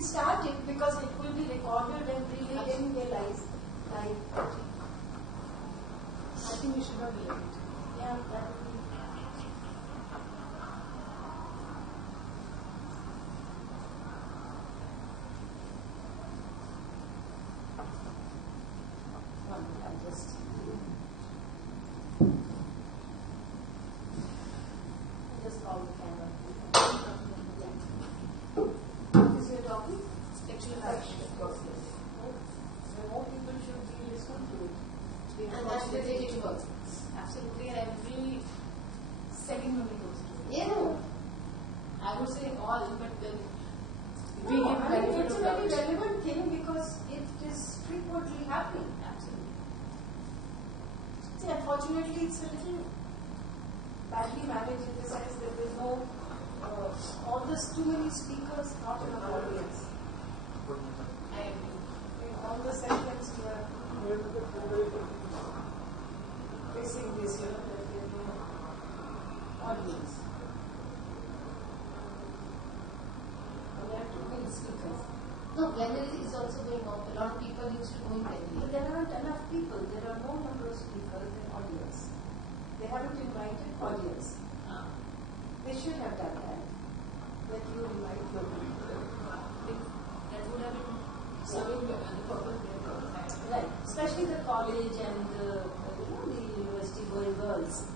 can start it because it will be recorded and relayed in their lives. I think we should not be late. Yeah, that would be. Just call the camera. Is you're talking? Sexual harassment. So more people should be listening to it. And that's the way it works. Absolutely, and every second when we goes to it. Yeah. I would say all, but then No, I mean, it's a very relevant thing because it is frequently happening. Absolutely. See, unfortunately, it's a little badly managed in the sense that there's no, all this too many speakers, not enough audience. I agree. In all the segments we are facing this, that there's no audience. We have too many speakers. No, plenary is also going on. A lot of people used to go in plenary. But there aren't enough people. There are no number of speakers and audience. They haven't invited audience. They should have done that. That you invite your people. That would have been serving the purpose better. Right. Especially the college and the university going girls.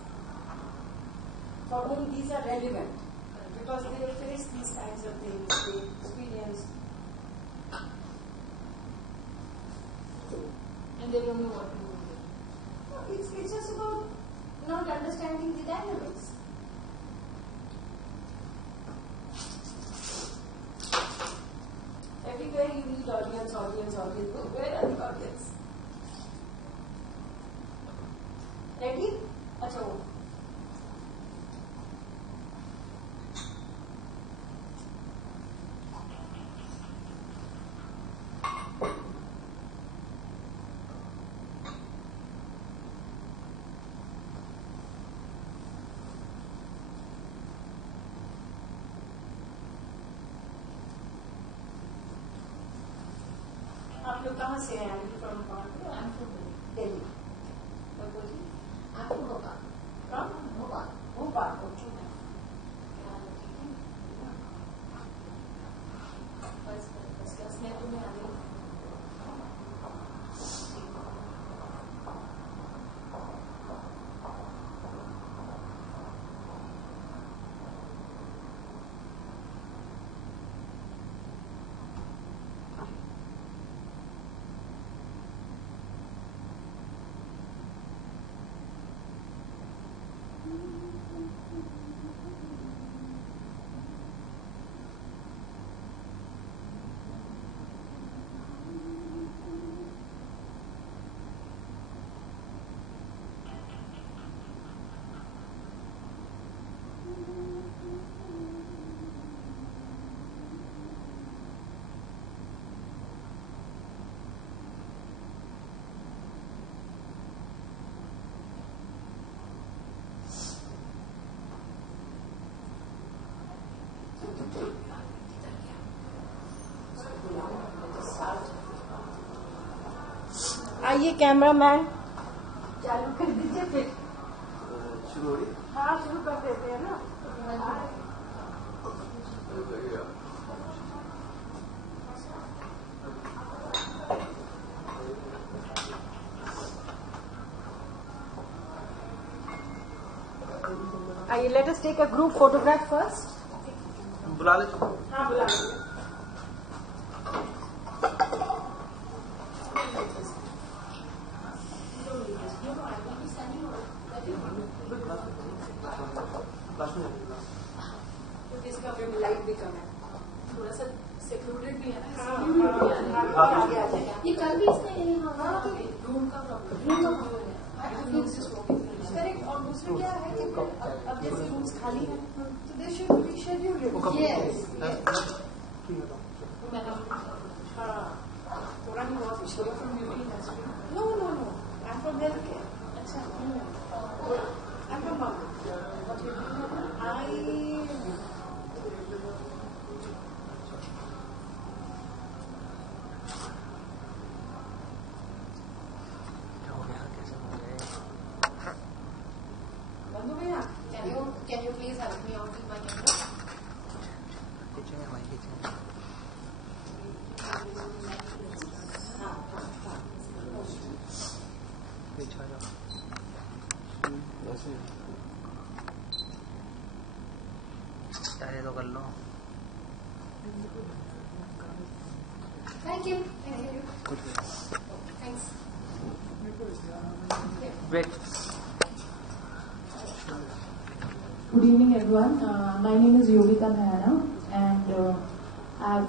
For whom these are relevant. Because they have faced these kinds of things. They experience. And they don't know what to do with it. No, it's just about not understanding the dynamics. Everywhere you need audience. Where are the audience? Ready? Acha, wo. आप लोग कहाँ से हैं? From Pandey? I'm from Delhi. What was it? I'm from Bhopal. From? Bhopal. Bhopal. Okay. First class में तुम्हें आ गई. आइए cameraman चालू कर दीजिए फिर शुरू हो रही हाँ शुरू कर देते हैं ना आइए let us take a group photograph first बुला लेते हाँ बुला लीजिए लाइट भी कम है थोड़ा सा सेक्लूडेड भी है ना. ये कल भी इसने रूम का प्रॉब्लम करेक्ट और दूसरा क्या है कि अब जैसे रूम्स खाली हैं तो they should be scheduled yes हाँ थोड़ा ही बहुत from beauty industry. No no no I am from health care अच्छा. आई एम फ्रॉम आई चाहे तो कर लो. Thank you. Thanks. Wait. Good evening, everyone. My name is Yogita, Bhayana, and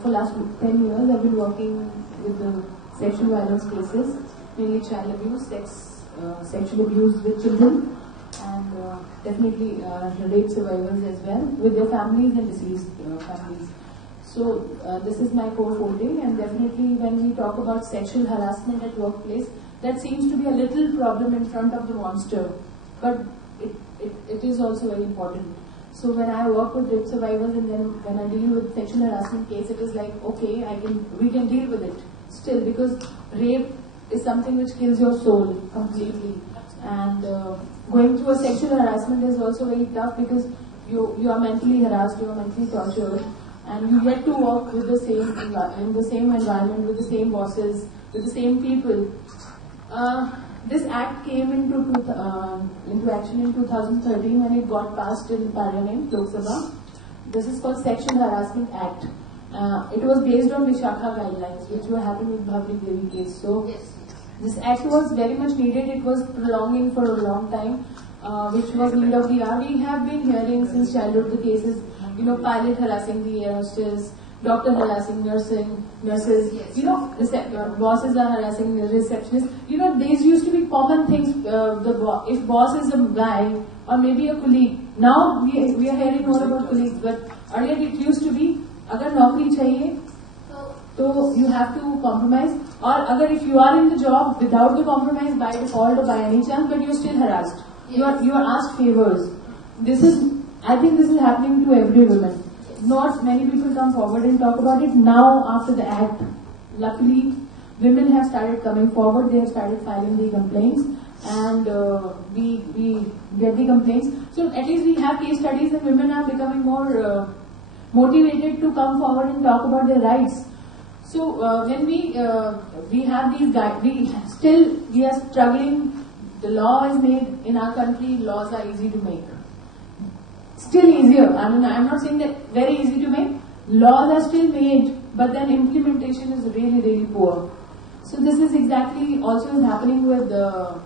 for last 10 years I've been working with the sexual violence cases, mainly child abuse, sexual abuse with children, and definitely rape survivors as well, with their families and deceased families. So this is my core forte, and definitely when we talk about sexual harassment at workplace, that seems to be a little problem in front of the monster, but it is also very important. So when I work with rape survivors and then when I deal with sexual harassment case, it is like, okay, we can deal with it still, because rape is something which kills your soul completely, and going through a sexual harassment is also very tough, because you are mentally harassed, you are mentally tortured, and you get to work with the same in the same environment, with the same bosses, with the same people. This act came into action in 2013 when it got passed in Parliament, Lok Sabha. This is called Sexual Harassment Act. It was based on Vishakha guidelines, which were happened with Bhavni Devi case. So this act was very much needed. It was prolonging for a long time, which was need of the hour. We have been hearing since childhood the cases, pilot harassing the air hostess, doctor harassing nurses, bosses are harassing the receptionists. These used to be common things. If boss is a guy or maybe a colleague, now we are hearing more about colleagues, but earlier it used to be, agar naukri chahiye, so you have to compromise, or agar if you are in the job without the compromise by default or by any chance, but you are still harassed. Yes. You are asked favors. I think this is happening to every woman. Not many people come forward and talk about it. Now, after the act, luckily, women have started coming forward. They have started filing the complaints, and we get the complaints. So at least we have case studies, and women are becoming more motivated to come forward and talk about their rights. So when we have these guys, we are struggling. The law is made in our country. Laws are easy to make. Still easier. I'm not saying that very easy to make. Laws are still made, but then implementation is really, really poor. So this is exactly also is happening with the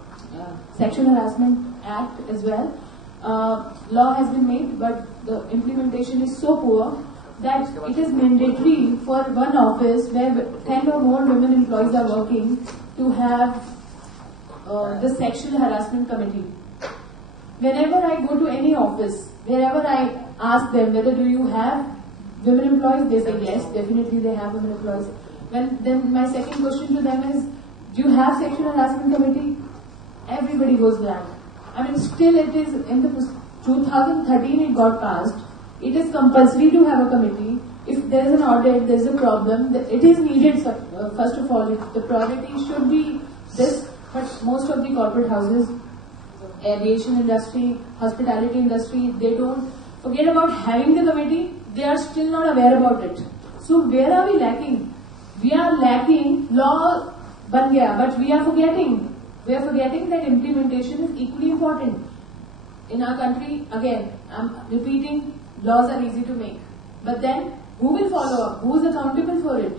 Sexual Harassment Act as well. Law has been made, but the implementation is so poor that it is mandatory for one office where 10 or more women employees are working to have the Sexual Harassment Committee. Whenever I go to any office, wherever I ask them whether do you have women employees, they say yes, definitely they have women employees. Then my second question to them is, do you have Sexual Harassment Committee? Everybody goes blank. Still it is in the 2013 it got passed. It is compulsory to have a committee. If there is an audit, there is a problem, it is needed. First of all, the priority should be this, but most of the corporate houses, aviation industry, hospitality industry, they don't forget about having the committee. They are still not aware about it. So where are we lacking? We are lacking law ban gaya, but we are forgetting. We are forgetting that implementation is equally important. In our country, again, I'm repeating, laws are easy to make. But then, who will follow up? Who is accountable for it?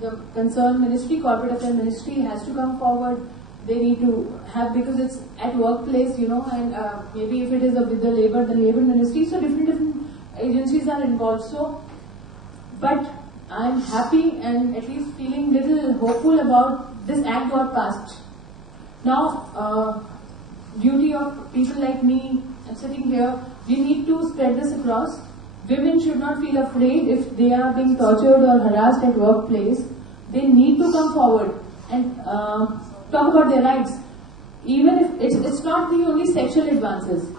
The concerned ministry, corporate affairs ministry has to come forward. They need to have, because it's at workplace, and maybe if it is with the labor ministry, so different agencies are involved. So, but I'm happy and at least feeling little hopeful about this act got passed. Now, duty of people like me, I'm sitting here, we need to spread this across. Women should not feel afraid if they are being tortured or harassed at workplace. They need to come forward and talk about their rights. Even if it's not the only sexual advances.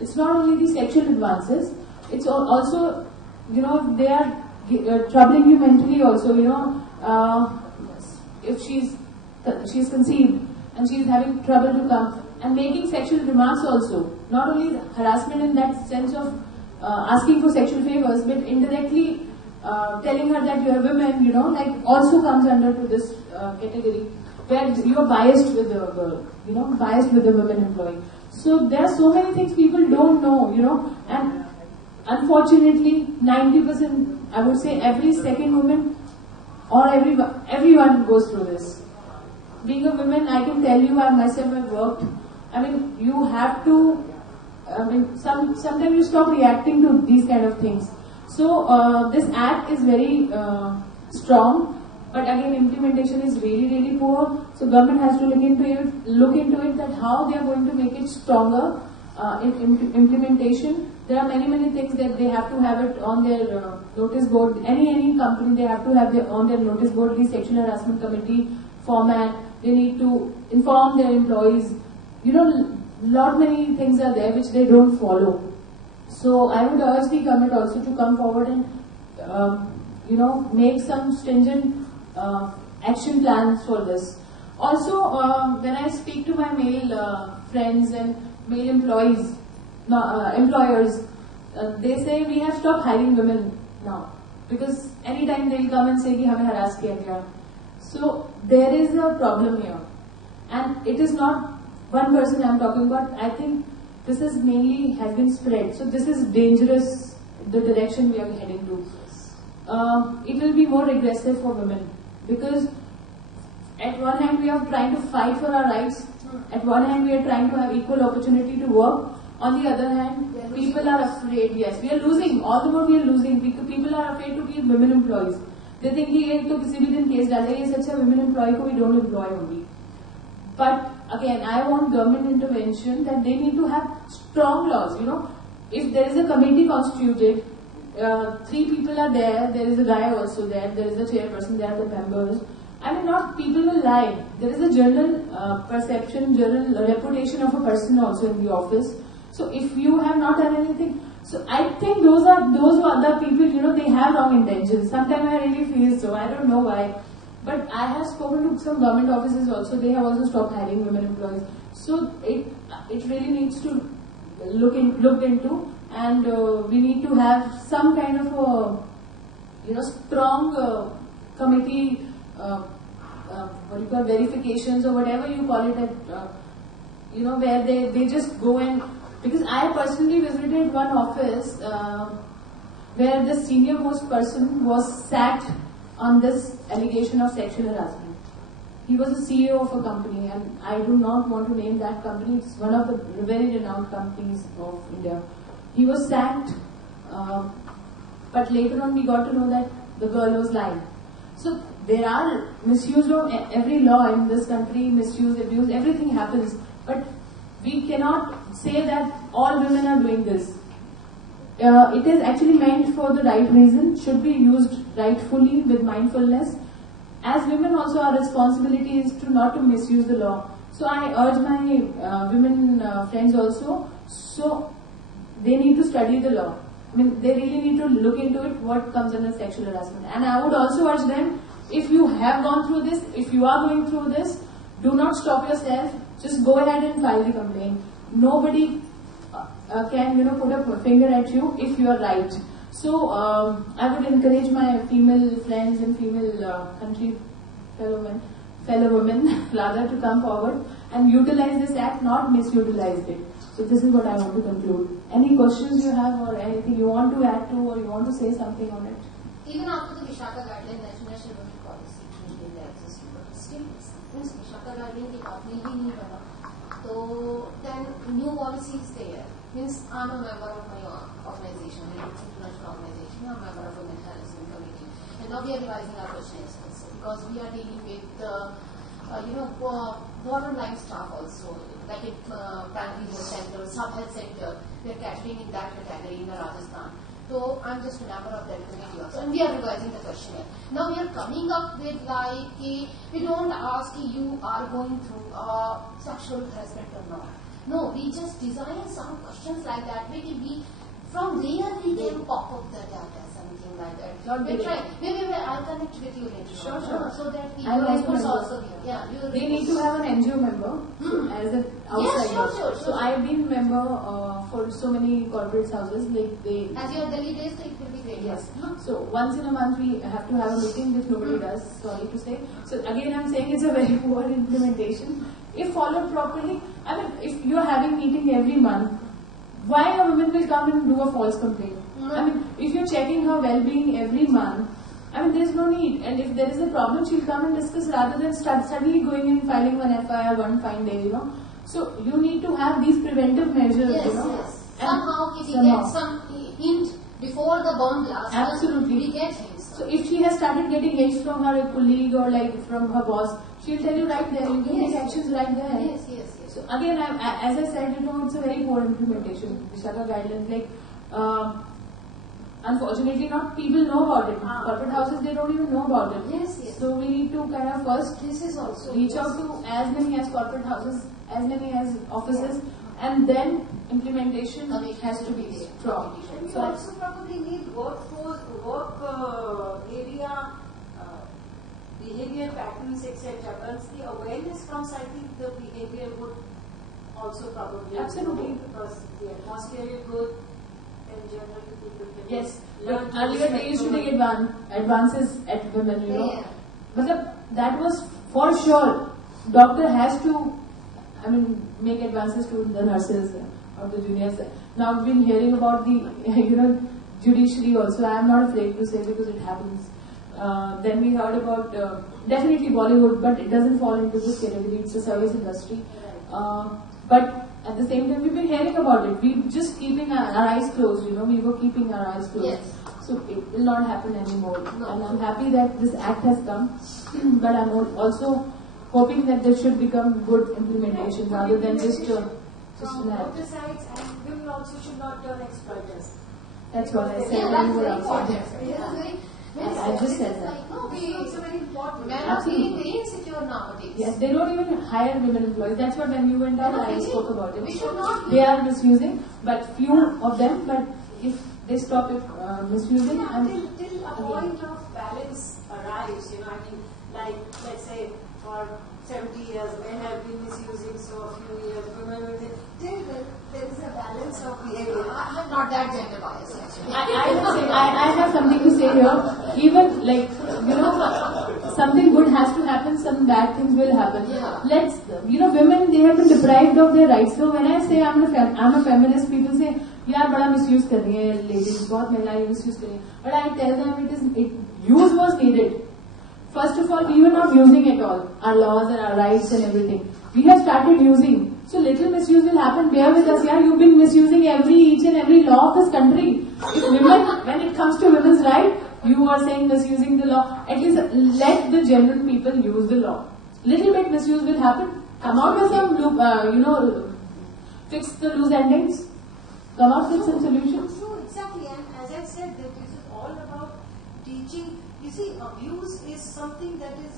It's not only the sexual advances. It's also, they are troubling you mentally also. If she's conceived and she's having trouble to come, and making sexual remarks also. Not only harassment in that sense of asking for sexual favors, but indirectly telling her that you are women, like also comes under to this category where you are biased with the girl, biased with the women employee. So there are so many things people don't know, and unfortunately 90%, I would say every second woman or everyone goes through this. Being a woman, I can tell you, I myself have worked. You have to, sometimes you stop reacting to these kind of things. So this act is very strong, but again implementation is really, really poor. So government has to look into it that how they are going to make it stronger in implementation. There are many things that they have to have it on their notice board. Any company, they have to have on their notice board the sexual harassment committee format. They need to inform their employees. Lot many things are there which they don't follow. So I would urge the government also to come forward and make some stringent action plans for this. Also, when I speak to my male friends and male employers, they say we have stopped hiring women now because anytime they will come and say कि हमें harass किया गया. So there is a problem here, and it is not one person I am talking about. I think this is mainly has been spread. So this is dangerous, the direction we are heading to. It will be more regressive for women because at one hand we are trying to fight for our rights. At one hand we are trying to have equal opportunity to work. On the other hand, people are afraid. Yes, we are losing. All the more we are losing. People are afraid to keep women employees. They think कि ये तो किसी भी दिन case डालेगा, ये सच्चा women employee को we don't employ only. But again, I want government intervention that they need to have strong laws. If there is a committee constituted, 3 people are there. There is a guy also there. There is a chairperson. There are the members. Not people will lie. There is a general perception, general reputation of a person also in the office. So if you have not done anything, so I think those other people, they have wrong intentions. Sometimes I really feel so. I don't know why. But I have spoken to some government offices also. They have also stopped hiring women employees. So it really needs to looked into, and we need to have some kind of a strong committee, verifications or whatever you call it, where they just go and. Because I personally visited one office where the senior most person was sacked on this allegation of sexual harassment. He was the CEO of a company, and I do not want to name that company. It's one of the very renowned companies of India. He was sacked, but later on we got to know that the girl was lying. So there are misuse of every law in this country, misuse, abuse, everything happens. But we cannot say that all women are doing this. It is actually meant for the right reason, should be used rightfully with mindfulness. As women also, our responsibility is to not to misuse the law. So I urge my women friends also, so they need to study the law. They really need to look into it, what comes under sexual harassment. And I would also urge them, if you have gone through this, if you are going through this, do not stop yourself. Just go ahead and file the complaint. Nobody can, put a finger at you if you are right. So I would encourage my female friends and female country fellow women rather to come forward and utilize this act, not misutilize it. So this is what I want to conclude. Any questions you have or anything you want to add to or you want to say something on it? Even after the Vishaka guideline, national women policy changed in the existing, but still, since Vishaka guideline के बाद में ही नहीं बना, तो then new policy is there. Means I'm a member of my organization, an international organization. I'm a member of a Women Harassment Committee, and now we are revising our questions also because we are dealing with bottom line staff also, like in primary health center, sub health center. We are catering in that category in Rajasthan. So I'm just a member of that committee also, and we are revising the questionnaire. Now we are coming up with we don't ask you are going through sexual harassment or not. No, we just design some questions like that. Maybe from there we can pop up the data, something like that. We try. Maybe I'll connect with you later. Sure. So that your experts also here. Yeah, they need to have an NGO member as an outsider. Yes, sure. So I've been member for so many corporate houses. As your Delhi days, it will be framework. Yes. So once in a month we have to have a meeting, which nobody does, sorry to say. So again I'm saying it's a very poor implementation. If followed properly, I mean, if you are having meeting every month, why a woman will come and do a false complaint? I mean, if you're checking her well-being every month, I mean, there's no need. And if there is a problem, she'll come and discuss rather than suddenly going and filing one FIR one fine day, you know. So you need to have these preventive measures, Yes, you know. yes. Somehow, if we get some hint before the bomb blasts, absolutely, we get hints. So if she has started getting hints from her colleague or like from her boss, she'll tell you right there. You can take actions right there. Yes, yes, yes. So again, as I said, you know, it's a very poor implementation. Vishaka guidelines, like unfortunately, not people know about it. Corporate houses, they don't even know about it. Yes, yes. So we need to kind of first This is also reach out to as many as corporate houses, as many as offices, and then implementation has to be strong. And you So also probably need workforce, work area, behavior patterns, etc. Once the awareness comes, I think the behavior would also probably absolutely improve, because the atmosphere is good, and generally people can yes. learn But to earlier they used to take advances at women, you know. Yeah. But that was for sure. Doctor has to, I mean, make advances to the nurses or the juniors. Now I've been hearing about the, you know, judiciary also. I am not afraid to say because it happens. Then we heard about definitely Bollywood, but it doesn't fall into this category. It's a service industry. But at the same time, we've been hearing about it. We just keeping our eyes closed. You know, we were keeping our eyes closed. Yes. So it will not happen anymore. No. And I'm happy that this act has come. But I'm also hoping that there should become good implementation rather than just from an act. both the sides, and women also should not turn exploiters. That's what I said Yeah, when that's you were very outside. important. Yeah. I just said that. Like, no, It's we also very important. men are feeling very insecure nowadays. Yes, they don't even hire women employees. That's what when you went out, I spoke about it. We should not. They are misusing, but few of them. But if they stop it misusing, Yeah, and till a point of balance arrives, you know, I mean, like, let's say, for 70 years, men have been misusing, so a few years, women will be, till there is a balance of behavior. I'm not that gender biased actually. I have something to say here. Even like, you know, something good has to happen, some bad things will happen. Yeah. Let's, you know, women, they have been deprived of their rights. So when I say I'm a feminist, people say, यार बड़ा misuse कर रही है ladies, बहुत महिलाएं misuse कर रही हैं. But I tell them use was needed. First of all, we were not using at all our laws and our rights and everything. We have started using. So little misuse will happen. Bear with us, yeah. You've been misusing each and every law of this country. If women, when it comes to women's right, you are saying misusing the law. At least let the general people use the law. Little bit misuse will happen. Come out with some, you know, fix the loose endings. Come out with some solutions. True, exactly. And as I said, that this is all about teaching. You see, abuse is something that is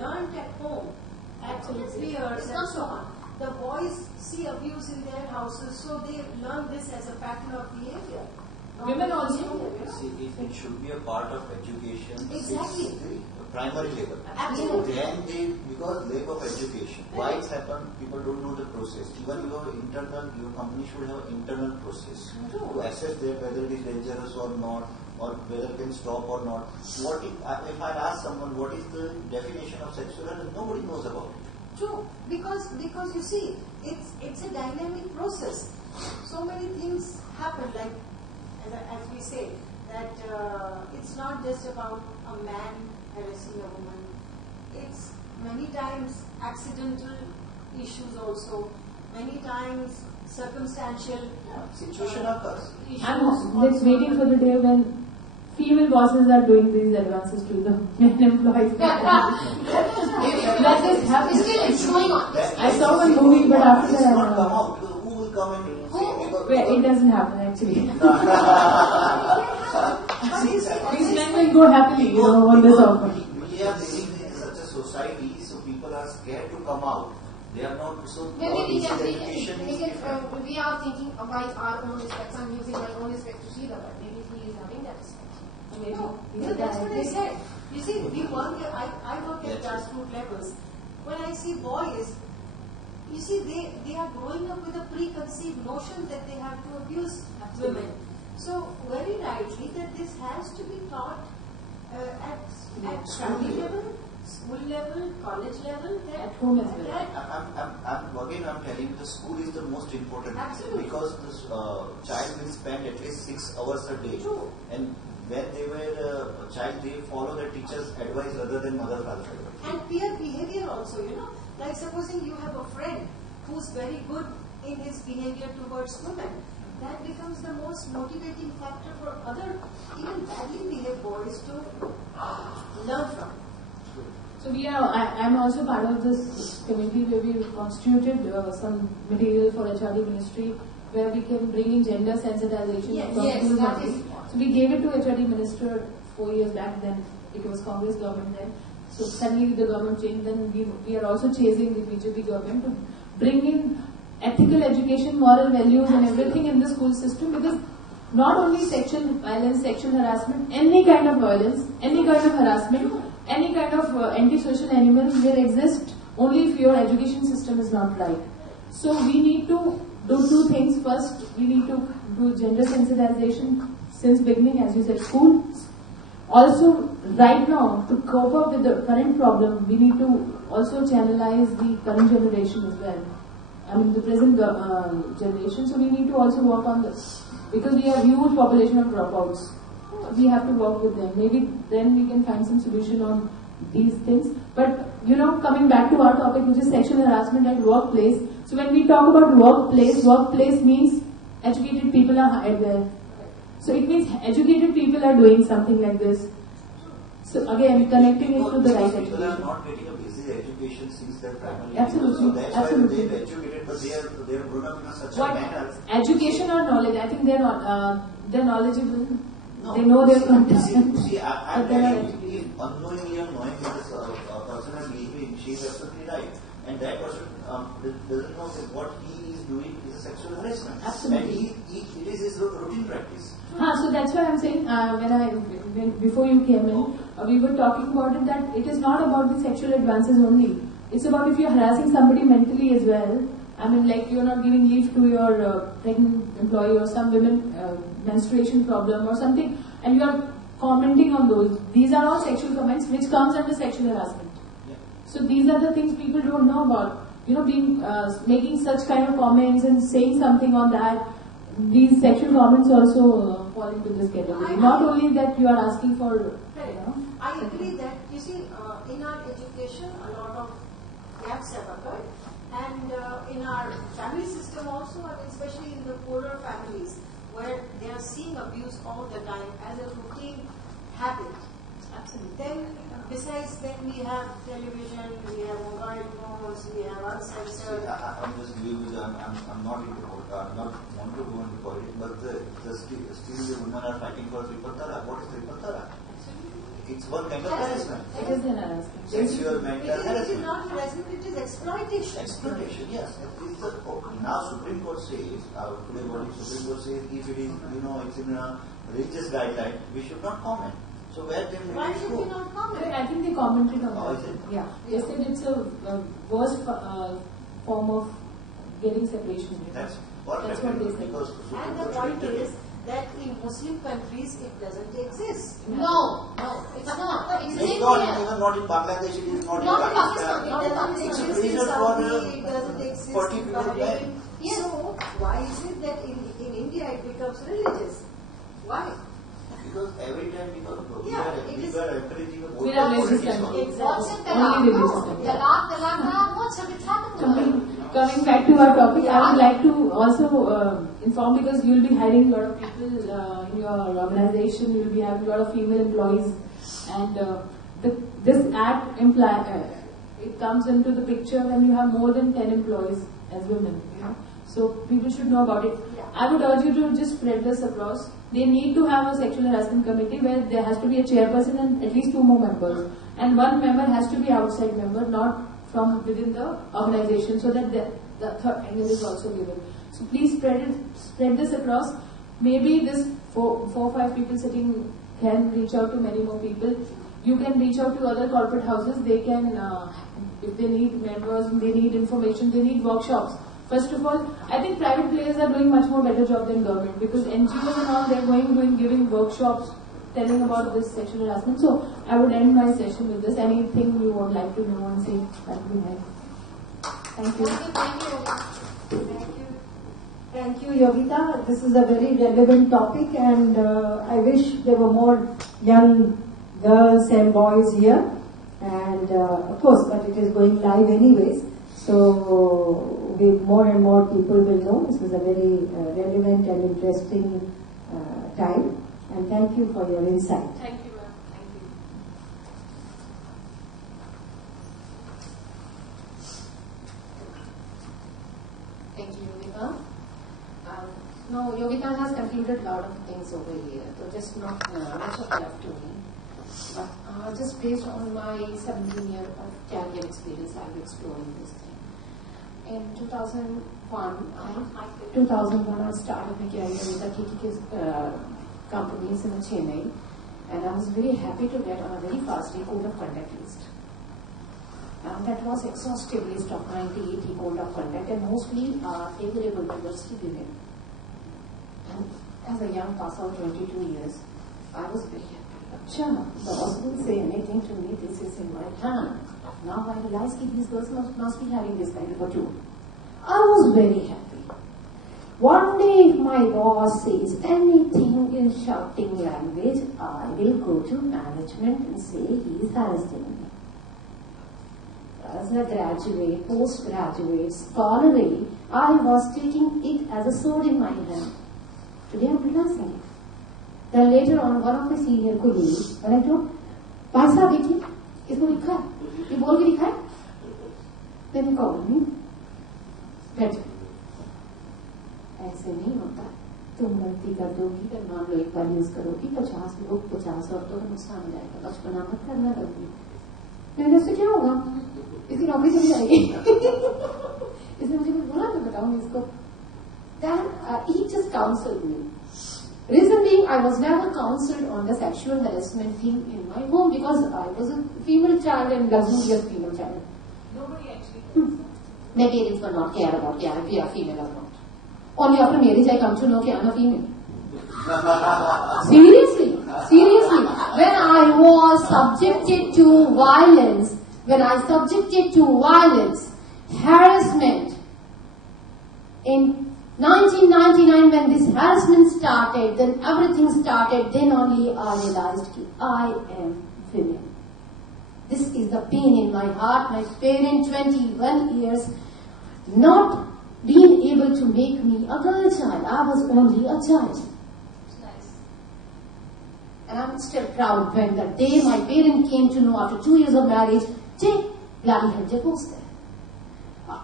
learned at home, at peers and so on. The boys see abuse in their houses, so they learn this as a pattern of behavior. Women also. See, it should be a part of education. Exactly. It's the primary level. Absolutely. Then because lack of education. Why it's happened? People don't know the process. Even your company should have an internal process to assess that whether it is dangerous or not, or whether it can stop or not. If I ask someone what is the definition of sexual harassment, nobody knows about it. True, because you see, it's a dynamic process. So many things happen, like as we say, that it's not just about a man harassing a woman. It's many times accidental issues also. Many times circumstantial Situation occurs. issues. I'm just waiting for the day when female bosses are doing these advances to the men employees. That is happening. It's going on. I saw one movie, but after It's that, not come out. Who will come and say? well, it doesn't happen actually. But you see, These men will go happily, you know, on this offer. We are living in such a society, so people are scared to come out. They are not so. Maybe we education is can, we are thinking about our own respect. I'm using my own respect to see the world. Maybe he is having that respect. Maybe. yeah, that's what I said. You see, we work. I work at grassroots levels. When I see boys, you see, they are growing up with a preconceived notion that they have to abuse women. So very rightly that this has to be taught at family level, school level, college level, at home as well. I'm telling you, the school is the most important. Absolutely. Because the child will spend at least 6 hours a day. True. And when they were a child, they follow their teacher's advice rather than mother father's advice. And peer behavior also, like supposing you have a friend who's very good in his behavior towards women, that becomes the most motivating factor for other, even badly behaved boys to learn from. So I'm also part of this committee where we constituted some material for HRD ministry where we can bring in gender sensitization. Yes, that is. So we gave it to HRD minister 4 years back then. It was Congress government then. So suddenly the government changed. Then we are also chasing the BJP government to bring in ethical education, moral values and everything in the school system, because not only sexual violence, sexual harassment, any kind of violence, any kind of harassment, any kind of antisocial animal will exist only if your education system is not right. So we need to do two things. First, we need to do gender sensitization since beginning, as you said, school. Also, right now, to cope up with the current problem, we need to also channelize the current generation as well. I mean, the present generation. So we need to also work on this, because we have huge population of dropouts. We have to work with them. Maybe then we can find some solution on these things. But coming back to our topic, which is sexual harassment at workplace. So when we talk about workplace means educated people are hired there. So it means educated people are doing something like this. So again, connecting it to the right education. People are not getting a basic education since their primary. Absolutely. So that's Absolutely. why they're educated, but they are grown up in such What? a manner. Education or knowledge? I think they're not. They're knowledgeable. No, they know their content. See, I'm But they're not telling you, unknowingly or knowingly, this person is behaving, she is absolutely right. And that person doesn't know that what he is doing is a sexual harassment. Absolutely. And it is his routine practice. So that's why I'm saying, before you came in, we were talking about it, that it is not about the sexual advances only. It's about if you're harassing somebody mentally as well. I mean, like you're not giving leave to your pregnant employee, or some women menstruation problem or something, and you are commenting on those. These are all sexual comments which comes under sexual harassment. Yeah. So these are the things people don't know about. Being making such kind of comments and saying something on that. These sexual comments also fall into this category. Not only that you are asking for. I agree that, you see, in our education, a lot of gaps have occurred. And in our family system also, I mean, especially in the poorer families, where they are seeing abuse all the time as a routine habit. Absolutely. Then, besides that, we have television, we have mobile phones, we have uncensored. I'm just giving you I'm not into I'm not want to go into politics, but still the women are fighting for triple tara. What is triple tara? It's one kind of harassment. It is an harassment. Sexual, mental harassment. It is not harassment, it is exploitation. Exploitation, yes. Now Supreme Court says, today what Supreme Court says, if it is, it's in a religious guideline, we should not comment. So where then we Why should we not comment? I think they commented on Oh, that. is it? Yeah. They said it's a worst form of getting separation. That's what they said. And the point is that in Muslim countries it doesn't exist. No, it's not. It's in It's not, India. even not in Bangladesh, it is not in Not in Pakistan. Pakistan. It doesn't It's a exist in reason Saudi, for it doesn't exist in 40 people Bahrain. back. Yes. So why is it that in India it becomes religious? Why? Because every time we Yeah, it is- are encouraging a We are religious politics. country. What's in Only Talaq? religious country. Talaq, what's it happened? Coming back to our topic, I would like to also inform, because you will be hiring a lot of people in your organization, you will be having a lot of female employees, and this act it comes into the picture when you have more than 10 employees as women. So people should know about it. I would urge you to just spread this across. They need to have a sexual harassment committee where there has to be a chairperson and at least 2 more members, and 1 member has to be outside member, not from within the organization, so that the third angle is also given. So please spread this across. Maybe this 4 or 5 people sitting can reach out to many more people. You can reach out to other corporate houses. They can, if they need members, they need information, they need workshops. First of all, I think private players are doing much more better job than government, because NGOs and all, they're giving workshops telling about this sexual harassment. So I would end my session with this. Anything you would like to know and say, that would be nice. Thank you. Thank you, Yogita. This is a very relevant topic, and I wish there were more young girls and boys here. And of course, but it is going live anyways. So more and more people will know. This is a very relevant and interesting time. And thank you for your insight. Thank you, ma'am. Thank you. Thank you, Yogita. Now, Yogita has concluded a lot of things over here, so just not much of left to me. But just based on my 17 years of career experience, I'll be exploring this thing. In 2001, I started my career with the KTK companies in Chennai, and I was very happy to get on a very fast code of conduct list. That was exhaustive list of 98 code of conduct, and mostly favorable towards women. And as a young pass out, 22 years, I was very happy. Acha, the boss didn't say anything to me, this is in my hand. Now I realize that these girls must be having this kind of a tool. I was very happy. One day if my boss says anything in shouting language, I will go to management and say he is harassing me. As a graduate, postgraduate, scholarly, I was taking it as a sword in my hand. Today I am realizing it. Then later on, one of my senior colleagues, when I told, "Bhai sahab, देखिए, इसको लिखा है, ये बोल के लिखा है." Then he called me, "बैठ जाओ, ऐसे नहीं होता, तुम गलती कर दोगी, फिर मान लो एक बार यूज करोगी, 50 लोग 50 औरतों का नुकसान हो जाएगा, बचपना मत करना कभी." मैंने उससे क्या होगा, इसकी नौकरी चली जाएगी। इसने मुझे कुछ बोला, मैं बताऊंगी इसको। Then he just counseled me. Reason being, I was never counseled on the sexual harassment thing in my home because I was a female child and luxurious female child. Nobody actually. My parents were not care about if we are female or not. Only after marriage I come to know that I am a female. Seriously. When I was subjected to violence, harassment, in 1999 when this harassment started, then everything started, then only I realized that I am female. This is the pain in my heart. My parents, 21 years, not being able to make me a girl child. I was only a child. Nice. And I'm still proud when the day my parents came to know after 2 years of marriage, Lali had divorced there.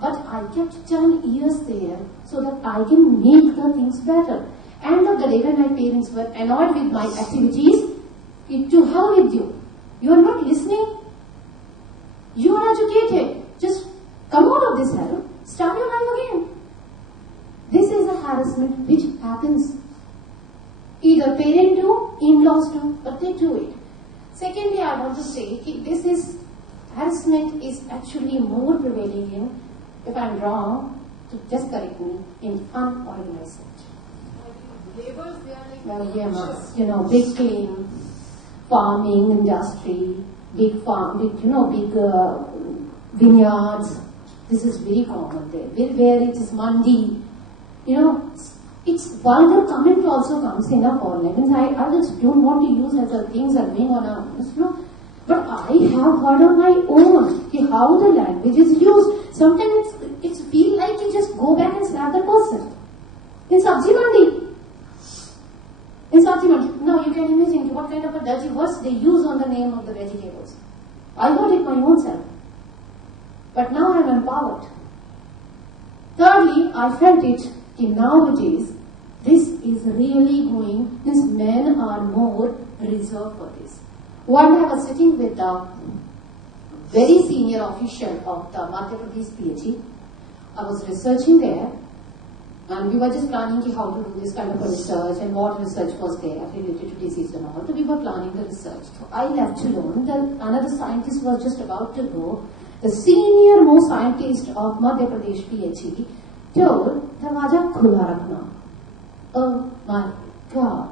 But I kept 10 years there so that I can make the things better. End of the day when my parents were annoyed with my activities, to hell with you. You are not listening. You are educated. Just come out of this hell. Start your life again. This is a harassment which happens. Either parent do, in-laws do, but they do it. Secondly, I want to say that harassment is actually more prevailing in, if I am wrong, just correct me, in unorganized sector. Labels, they are like. Well, yeah, big clean, farming industry, big vineyards. This is very common there. Where it is mandi, it's vulgar comment also comes in a form. I just don't want to use as things are going on a, but I have heard on my own how the language is used. Sometimes it feels like you just go back and slap the person. In sabji mandi. Now you can imagine what kind of a dirty words they use on the name of the vegetables. I heard it my own self. But now I am empowered. Thirdly, I felt it nowadays, this is really going, means men are more reserved for this. One day I was sitting with a very senior official of the Madhya Pradesh PhD. I was researching there, and we were just planning how to do this kind of a research and what research was there related to disease and all. So we were planning the research. So I left alone. Then another scientist was just about to go. The senior most scientist of Madhya Pradesh PhD told, "Darwaja khula rakhna." Oh my God.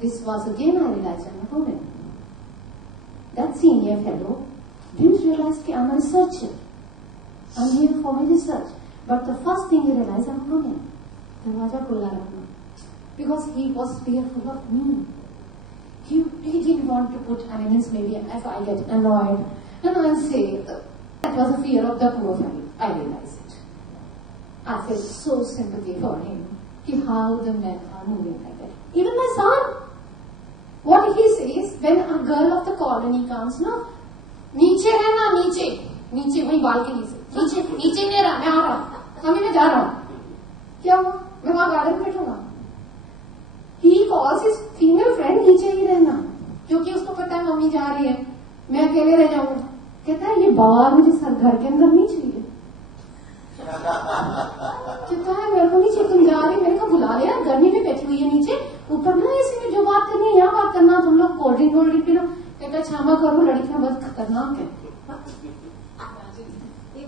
This was again I realized I'm a woman. That senior fellow didn't realize that I'm a researcher. I'm here for my research. But the first thing he realized, I'm a woman. Darwaja khula rakhna. Because he was fearful of me. He didn't want to put, maybe if I get annoyed, and I'll say, that was a fear of the poor fellow. I realized it. I felt so sympathy for him. How the men are moving like that. Even my son, what he says when a girl of the colony comes, no, नीचे है ना नीचे वही balcony से नीचे नहीं रहा, मैं आ रहा हूँ, मम्मी मैं जा रहा हूँ, क्या हुआ, मैं वहां गार्डन में बैठूंगा. He calls his female friend नीचे ही रहना, क्योंकि उसको पता है मम्मी जा रही है, मैं अकेले रह जाऊंगा. कहता है ये बाहर मुझे घर के अंदर नहीं चाहिए. कहता है मेरे को नीचे, तुम जा रही, मेरे को बुला लिया, गर्मी में बैठी हुई है नीचे, ऊपर ना इसी में जो बात करनी है यहाँ बात करना, तुम लोग कोल्ड ड्रिंक पी लो. कहता है क्षमा करो, लड़कियां बहुत खतरनाक है.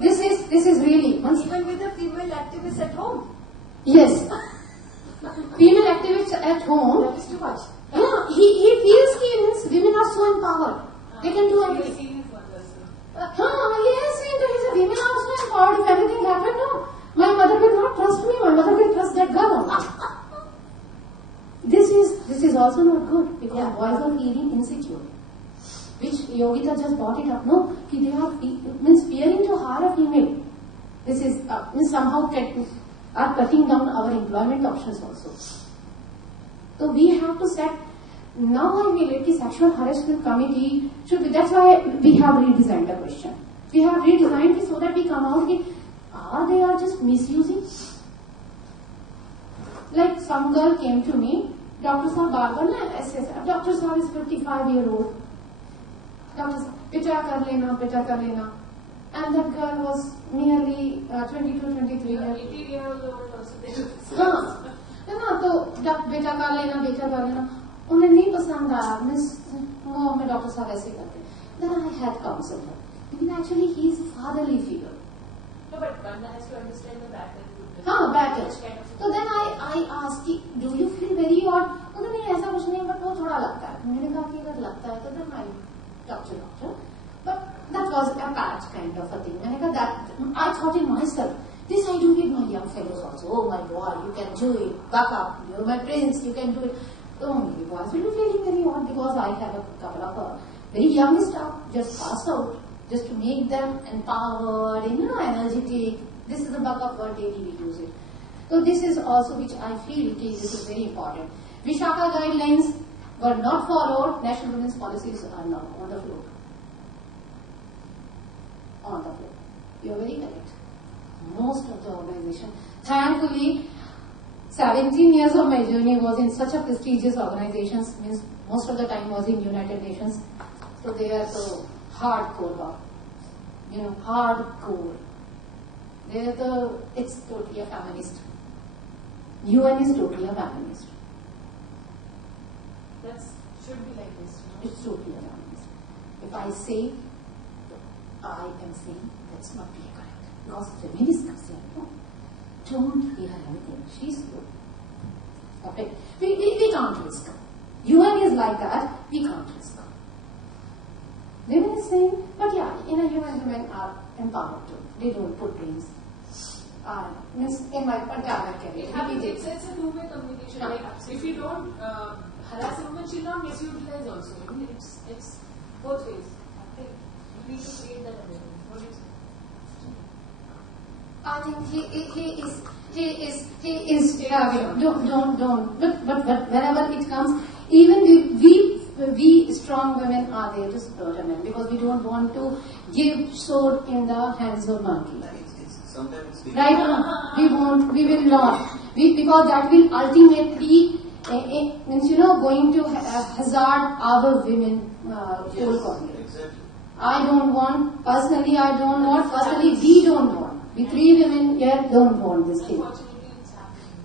This is really even with the female activists at home. Yes, female activists at home. That is too much. Yeah, he feels that women are so empowered. They can do everything. Yes, women are so empowered. If anything happened, no, my mother will not trust me. My mother will trust that girl. This is also not good because boys are feeling insecure. Which Yogita just brought it up. No, they are fearing to hire a female. This is somehow cutting down our employment options also. So we have to set. Now I feel that the sexual harassment committee should be. That's why we have redesigned the question. We have redesigned it so that we come out with, they are just misusing. Like some girl came to me, Dr. Saab Barber na ऐसे, Dr. Saab is 55-year-old. Dr. Saab, beta kar lena. And that girl was merely 22, 23 years. 80-year-old also there. हाँ, है ना, तो बेटा कर लेना. उन्हें नहीं पसंद आया. मैं डॉक्टर साहब ऐसे करते. Then I had counseled her. Actually, he is a fatherly figure. No, but one has to understand the battle. Battle. So then I asked, do you feel very odd? उन्होंने नहीं ऐसा कुछ नहीं, but वो थोड़ा लगता है. मैंने कहा कि अगर लगता है तो then I talk to doctor. But that was a patch kind of a thing. मैंने कहा that I thought in myself. This I do with my young fellows also. Oh my boy, you can do it. Back up. You're my prince. You can do it. Only boys will be feeling very odd because I have a couple of very young staff just pass out. Just to make them empowered, energetic. This is the backup word daily we use it. So this is also which I feel this is very important. Vishaka guidelines were not followed. National women's policies are now on the floor. On the floor. You are very correct. Most of the organization, thankfully, 17 years of my journey was in such a prestigious organizations. Means most of the time was in United Nations. So they are so hardcore, hardcore. It's totally a feminist. UN is totally a feminist. That should be like this. It's totally a feminist. If I say, I am saying that's not really correct. Because feminists are saying, no, don't hear anything. She's good. Okay. We can't risk. UN is like that. We can't risk. Women is saying, but yeah, in a UN, women are empowered too. They don't put things. Means in my entire career. It's a two-way communication. Like, if you don't harass a woman, she'll not misutilize also. It's both ways. Okay. You need to create that awareness. What do you say? I think he is don't. But whenever it comes, even we strong women are there to support men because we don't want to give sword in the hands of monkey. Right now, we will not. Because that will ultimately, going to hazard our women whole career. Exactly. Personally, we don't want. We three women here don't want this thing.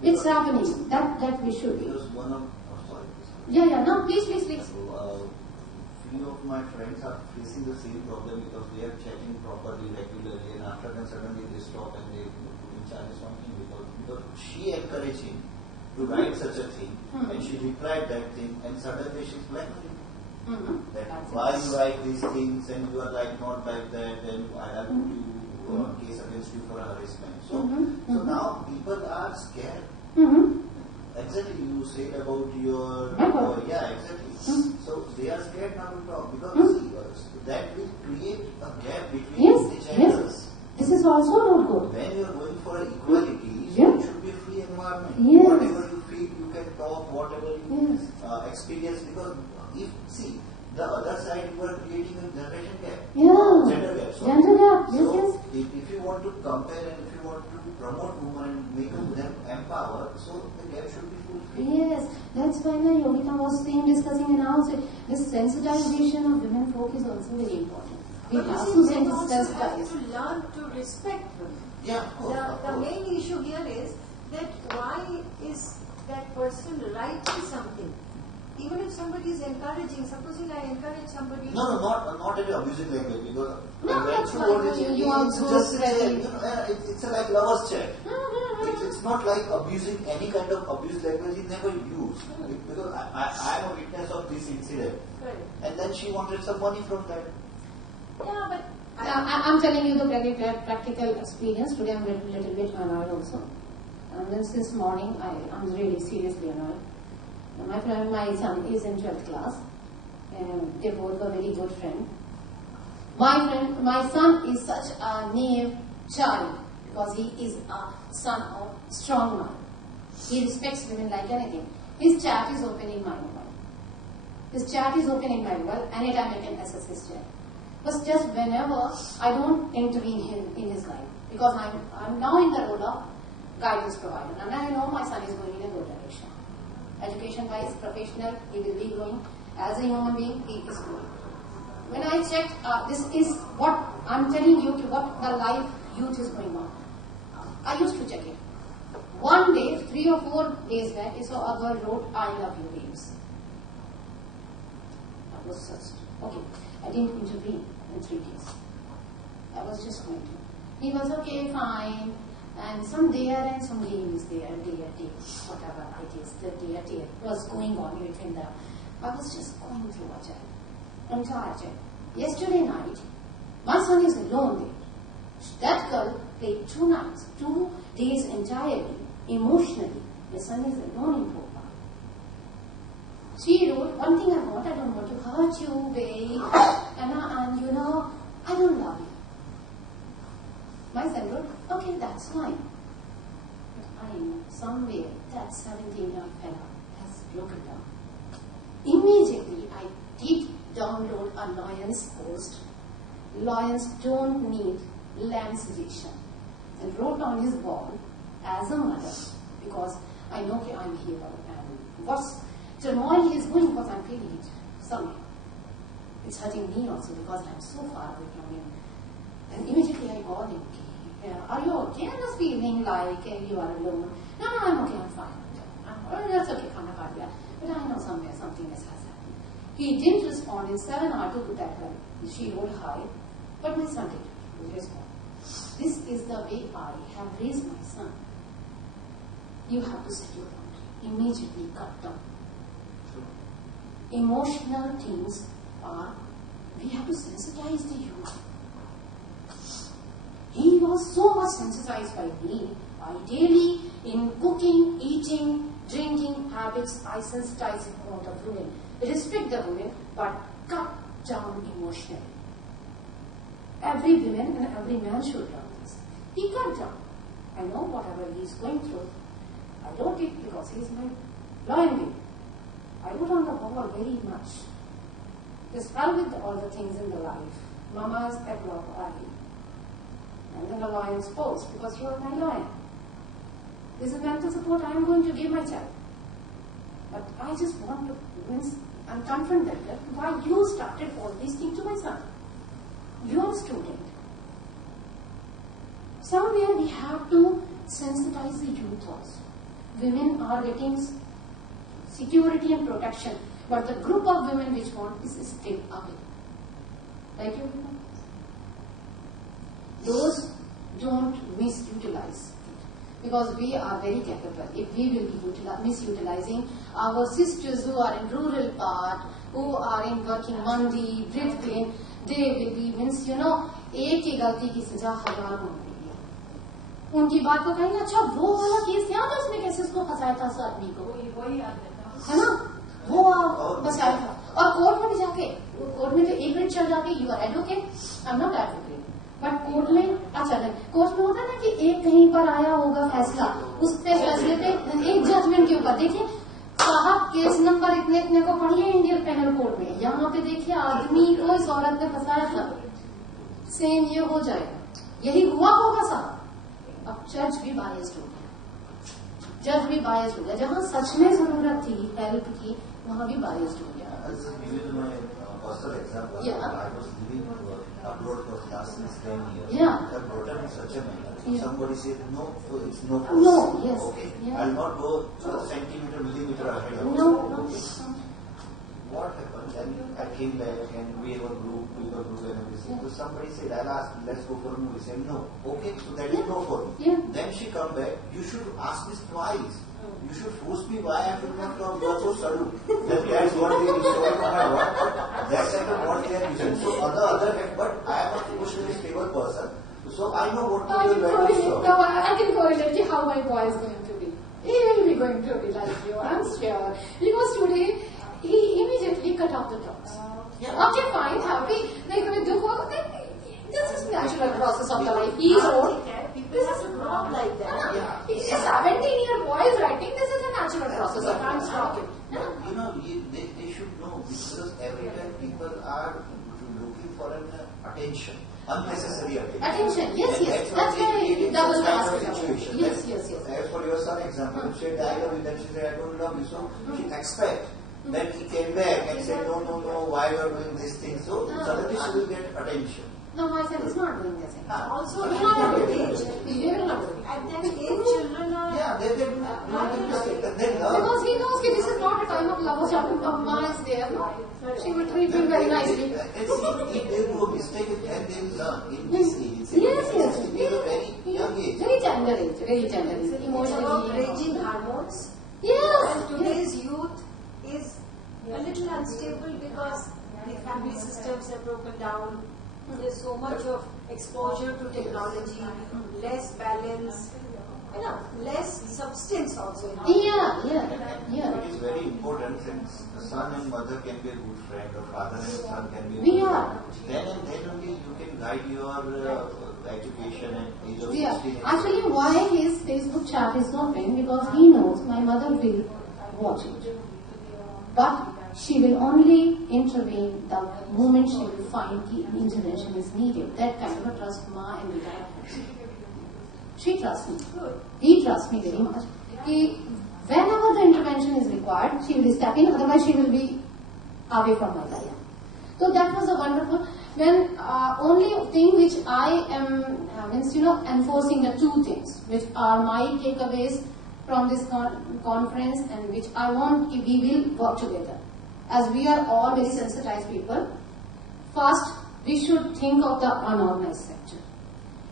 It's happening. That we should be. Because one of, Yeah, no, please. few of of my friends are facing the same problem because they are chatting properly, regularly, and after that suddenly they stop and they put in charges on him because she encouraged him to write such a thing, and she replied that thing, and suddenly she's blackmailing. That why you write these things and you are like not like that, then I'll put you on case against you for harassment. So now people are scared. Exactly, you said about your yeah, exactly. So they are scared now to talk because that will create a gap between the genders. This is also not good. When you are going for equality, it should be a free environment. Whatever you feel, you can talk, whatever you experience. Because if the other side, you are creating a generation gap, gender gap. Gender gap. So if you want to compare and if you want to promote women and make them empowered, so the gap should be fulfilled. Yes, that's why Yogita was discussing and now this sensitization of women folk is also very important. We But have you to see, men also have sensitize. to learn to respect women. Yeah, of course. The main issue here is that why is that person writing something? Even if somebody is encouraging, supposing I encourage somebody. No, not any abusing language because that's fine. You are it's so just friendly. it's a like lovers chat. It's not like abusing any kind of abuse language is never used because I am a witness of this incident. Correct. And then she wanted some money from that. Yeah, but I'm telling you the very practical experience. Today I'm a little bit annoyed also. And then since morning I'm really seriously annoyed. My son is in 12th class. And they both were very good friends. My son is such a naive child because he is a son of strong man. He respects women like anything. His chat is open in my mobile. Anytime I can access his chat. But just whenever I don't intervene in his life because I'm now in the role of guidance provider and I know my son is going in a good direction. Education wise, professional, he will be growing. As a human being, he is growing. When I checked, this is what I'm telling you, what the life youth is going on. I used to check it. One day, 3 or 4 days back, I saw a girl wrote, I love you, babes. I was such. Okay, I didn't intervene in 3 days. I was just going to. He was okay, fine. And some there and some game is there, whatever it is, the day was going on between them. I was just going through a chat, entire chat. Yesterday night, my son is alone there. That girl played 2 nights, 2 days entirely, emotionally. My son is alone in Bhopal. She wrote, one thing I don't want to hurt you, babe, and you know, I don't love you. My son wrote, okay, that's fine. But I know somewhere that 17-year-old fella has broken down. Immediately, I did download a Lions post. Lions don't need land suggestion. And wrote on his wall, as a mother, because I know I'm here and what's turmoil is going because I'm feeling it somewhere. It's hurting me also because I'm so far away from him. And immediately I called him. Are you okay? I was feeling like you are alone. No, I'm okay, I'm fine. That's okay, But I know somewhere something else has happened. He didn't respond in 7 hours to that girl. She wrote hi, but my son did respond. This is the way I have raised my son. You have to set your boundary. Immediately cut down. Emotional things are, we have to sensitize the youth. He was so much sensitized by me. Ideally, in cooking, eating, drinking habits, I sensitize about the women. Respect the women, but cut down emotionally. Every woman and every man should learn this. He cut down. I know whatever he is going through. I wrote it because he is my loyalty. I wrote on the wall very much. Dispel with all the things in the life. Mama's epilogue early. And then the lion's post, because you are my lion. This is mental support I am going to give my child. But I just want to convince and confront them that why you started all these things to my son. You are a student. Somewhere we have to sensitize the youth also. Women are getting security and protection. but the group of women which want is still away. Like you, those don't misutilize it, because we are very capable. If we will be misutilizing our sisters who are in rural part, who are in working Mandi, Brithkin, they will be, means एक की गलती की सजा हजारों में मिली है। उनकी बात को कहेंगे, अच्छा वो वाला केस याद है उसमें कैसे उसको फंसाया था उस आदमी को, है ना, वो फंसाया था। और कोर्ट में भी जाके, कोर्ट में तो एक मिनट चल जाके, you are advocate, I am not advocate, but court में अच्छा नहीं, कोर्ट में होता है ना कि एक कहीं पर आया होगा फैसला, उस फैसले पे एक जजमेंट के ऊपर देखिए साहब केस नंबर इतने इतने को पढ़िए इंडियन पेनल कोड में, यहाँ पे देखिए आदमी को इस औरत ने फंसाया था, सेम ये हो जाएगा, यही हुआ होगा साहब। अब जज भी बायस्ड हो गया, जज भी बायस्ड हो गया, जहाँ सच में जरूरत थी हेल्प की वहाँ भी बायस्ड हो गया। Personal example, Yeah. I was living abroad for the last 10 years. Yeah. I brought up in such a manner. Yeah. Somebody said no, so it's no. No, yes. Okay. Yeah. I'll not go a centimeter, millimeter ahead of No, it. no. What happened? Then I came back and we have a group and everything. Yeah. So somebody said, I'll ask, let's go for a movie. Said no. Okay, so that is Yeah. no for me. Yeah. Then she come back. You should ask this twice. You should force me why I should not come. You are so sudden. That's what they showing on my work. That's what they are using. So on the other hand, but I am a emotionally stable person. So I know what to do when to show. No, I can correlate how my boy is going to be. He will be going to be like you, I'm sure. Because today, he immediately cut off the talks. Okay, fine, happy. Like, with Dukho, this is natural process of the life. He is old. This is not like that. A 17-year boy is writing, this is a natural process of time. Stop it. They should know, because every time people are looking for an attention, unnecessary attention. Attention, yes, yes. That's why it double kind of task. situation. Yes, yes, yes. As for your son example, she said, I love you, then she said, I don't love you. So she expect. Then he came back and said, no, why you are doing this thing? So suddenly she will get attention. No, my son is not doing this. Also, He at will not that do age, it. at that age, children are. Yeah, they do the mistake. They love. Because he knows that this is not a time of love or something. Ma is there. No? She will treat him very nicely. If they do a mistake, then they will learn in this age. Yes, yes. In a very young age. Very tender age. Very tender age. About Emotionally. raging hormones. Yes. And today's youth is a little unstable because the family systems are broken down. There's so much of exposure to technology, less balance, less substance also. Yeah. It is very important since the son and mother can be a good friend, or father and son can be a We good are. friend. Then only you can guide your education and age of Yeah. 16. Actually, why his Facebook chat is open? Because he knows my mother will watch it. But she will only intervene the moment she will find the intervention is needed. That kind of a trust Ma and Vita has. She trusts me. He trusts me very much. Whenever the intervention is required, she will step in, otherwise she will be away from my life. So that was a wonderful. Then only thing which I am enforcing the two things which are my takeaways from this conference and which I want we will work together. As we are all very sensitized people, first we should think of the unorganized sector.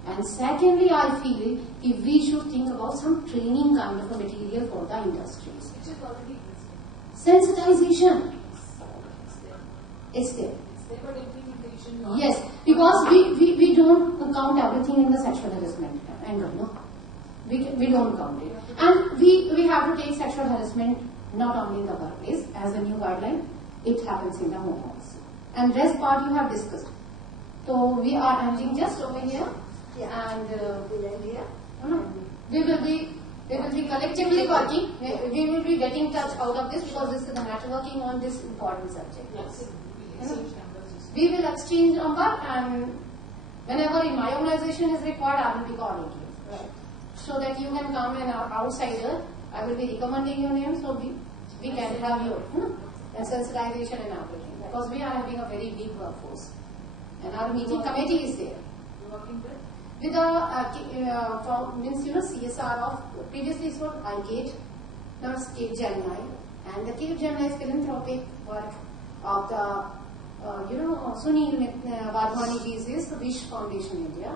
And secondly, I feel if we should think about some training kind of a material for the industries. Sensitization. It's there. But implementation not. Yes, because we don't count everything in the sexual harassment angle, no? We don't count it. And we have to take sexual harassment not only in the workplace as a new guideline, it happens in the home also. And rest part you have discussed. So we are ending just over here. Yeah. And We'll end here. we will be collectively working. We will be getting touch out of this because this is the networking on this important subject. Yes. We will exchange number, and whenever in my organization is required, I will be calling you. Right. So that you can come and outsider, I will be recommending your name so we can have your sensitization and everything. Because we are having a very big workforce. And our meeting committee is there. You're working with? With the CSR of previously it was iGate, now it's Cape Gemini, and the Cape Gemini is philanthropic work of the, Sunil Wadhwaniji's is the Wish Foundation India.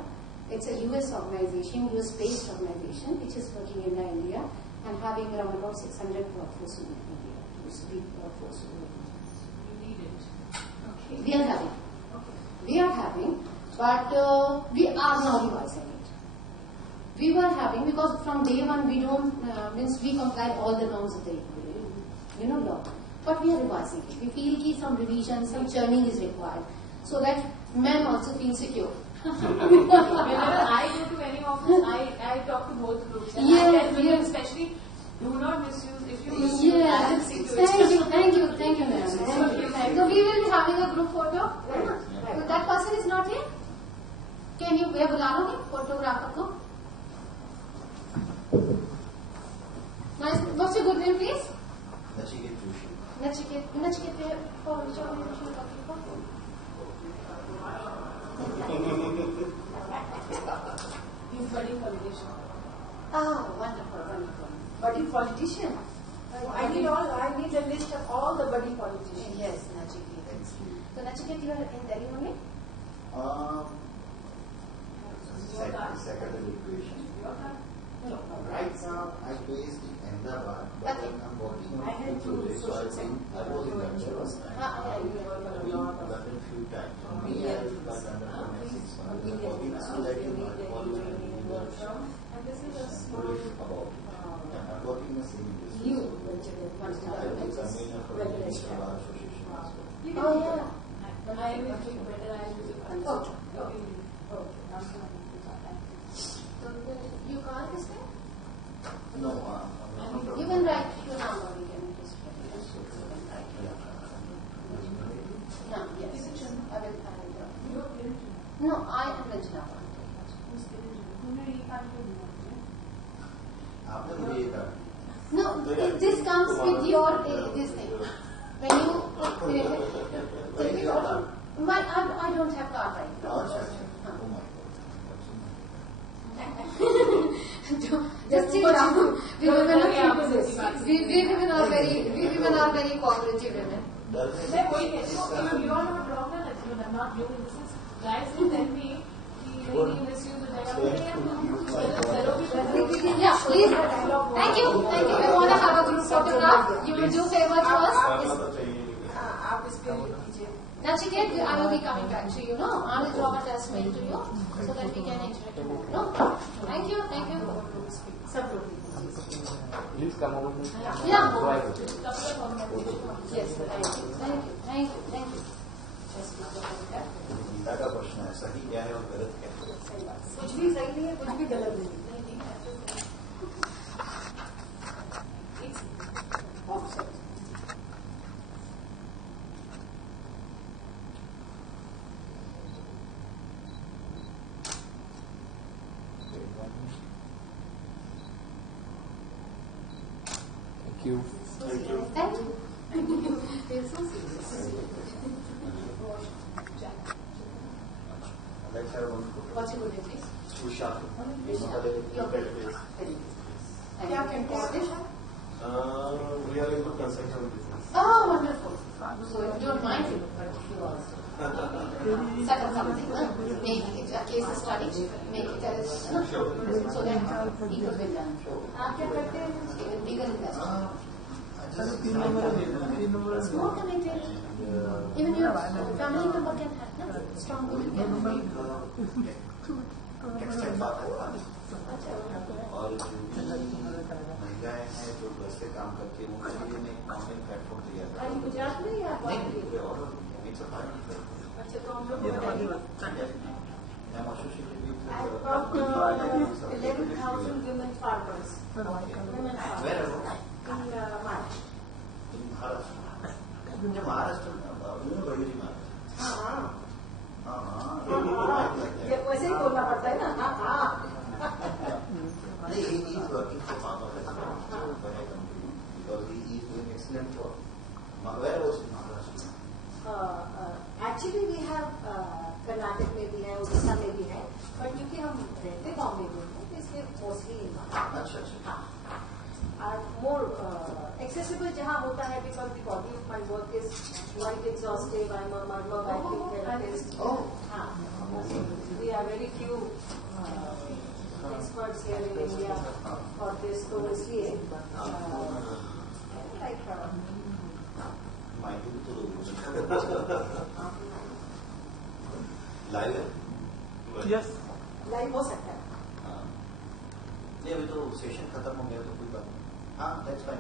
It's a US organization, US-based organization, which is working in India and having around about 600 workforce in India. It's a big workforce. You need it. Okay. We are having. We are having, but we are now revising it. We were having, because from day one we don't, means we comply all the norms of the law. But we are revising it. We feel that some revision, some churning is required, so that men also feel secure. Whenever I go to any office, I talk to both groups. And I tell women especially, do not misuse. If you misuse, Yes, thank you, ma'am. So we will be having a group photo. So that person is not here. Can you बुला लोगे photographer को? Nice. What's your good name, please? Nachiket. He's budding politician. Ah, wonderful. Budding politician. I need a list of all the budding politicians. Yes, Nachiket. So Nachiket, you are in Delhi only? Secondary equation. Right now, I'm based in Ahmedabad, but I'm working on few projects. So I was in London. London few times. Me, I was under for next 6 months. I'm working so that you might call me and bullish about it. I'm working in the same industry. I was a convener for the Minister Bar Association as well. Oh, yeah. I will think better. I will So you can't this thing? No, You can write your number. We can just write. No, yes. I will. No, I am Ranjana. आपने मुझे ये कहा No, this comes with your this thing. When you I don't have card right now. Oh my God. Just sit down. We women are very cooperative women. मैं वही कहती हूँ, you are not wrong, I'm not you. This is guys will tell me कि नहीं misuse हो जाएगा. Yeah, please. Thank you. We want to have a group photograph. You will do favor to us. आप इस पे कीजिए. Nachiket, I will be coming back to you. No, I will drop a test mail to you so that we can interact more. No, thank you. Please come over. Yeah. Yes, Thank you. Gita का प्रश्न है, सही क्या है और गलत क्या है? कुछ भी सही नहीं है, कुछ भी गलत नहीं है. Thank you. They're so serious. Let's have one photo. What's your good name, please? Usha. Your database. क्या करते हैं? We are into construction business. Oh, wonderful. So you don't mind it, but you also set up something, make it a case study, make it as so that people will learn. आप क्या करते हैं? Legal investment. More committed. Even your family member can have strong commitment. और महिलाएं हैं जो घर से काम करती है, उनके लिए मैं एक ऑनलाइन प्लेटफॉर्म तैयार कर रहा हूँ. गुजरात में या It's a fine. अच्छा तो हम लोग I'm associated with I've got 11,000 women farmers. where Women farmers in March. Maharashtra. मुझे महाराष्ट्र बड़ी महाराष्ट्र. वैसे ही बोलना पड़ता है ना. He is working for farmers as well. When I come to him, because he is doing excellent work. Where was in Maharashtra? Actually we have Karnataka में भी है, उड़ीसा में भी है, पर क्योंकि हम रहते बॉम्बे में हैं तो इसलिए मोस्टली इन अच्छा. are more accessible जहाँ होता है, because the body of my work is quite exhaustive. I'm a micro therapist. We are very few experts here in India for this. तो इसलिए like लाइव है? यस लाइव हो सकता है. नहीं, अभी तो सेशन खत्म हो गया तो कोई बात नहीं. हाँ, दैट्स फाइन.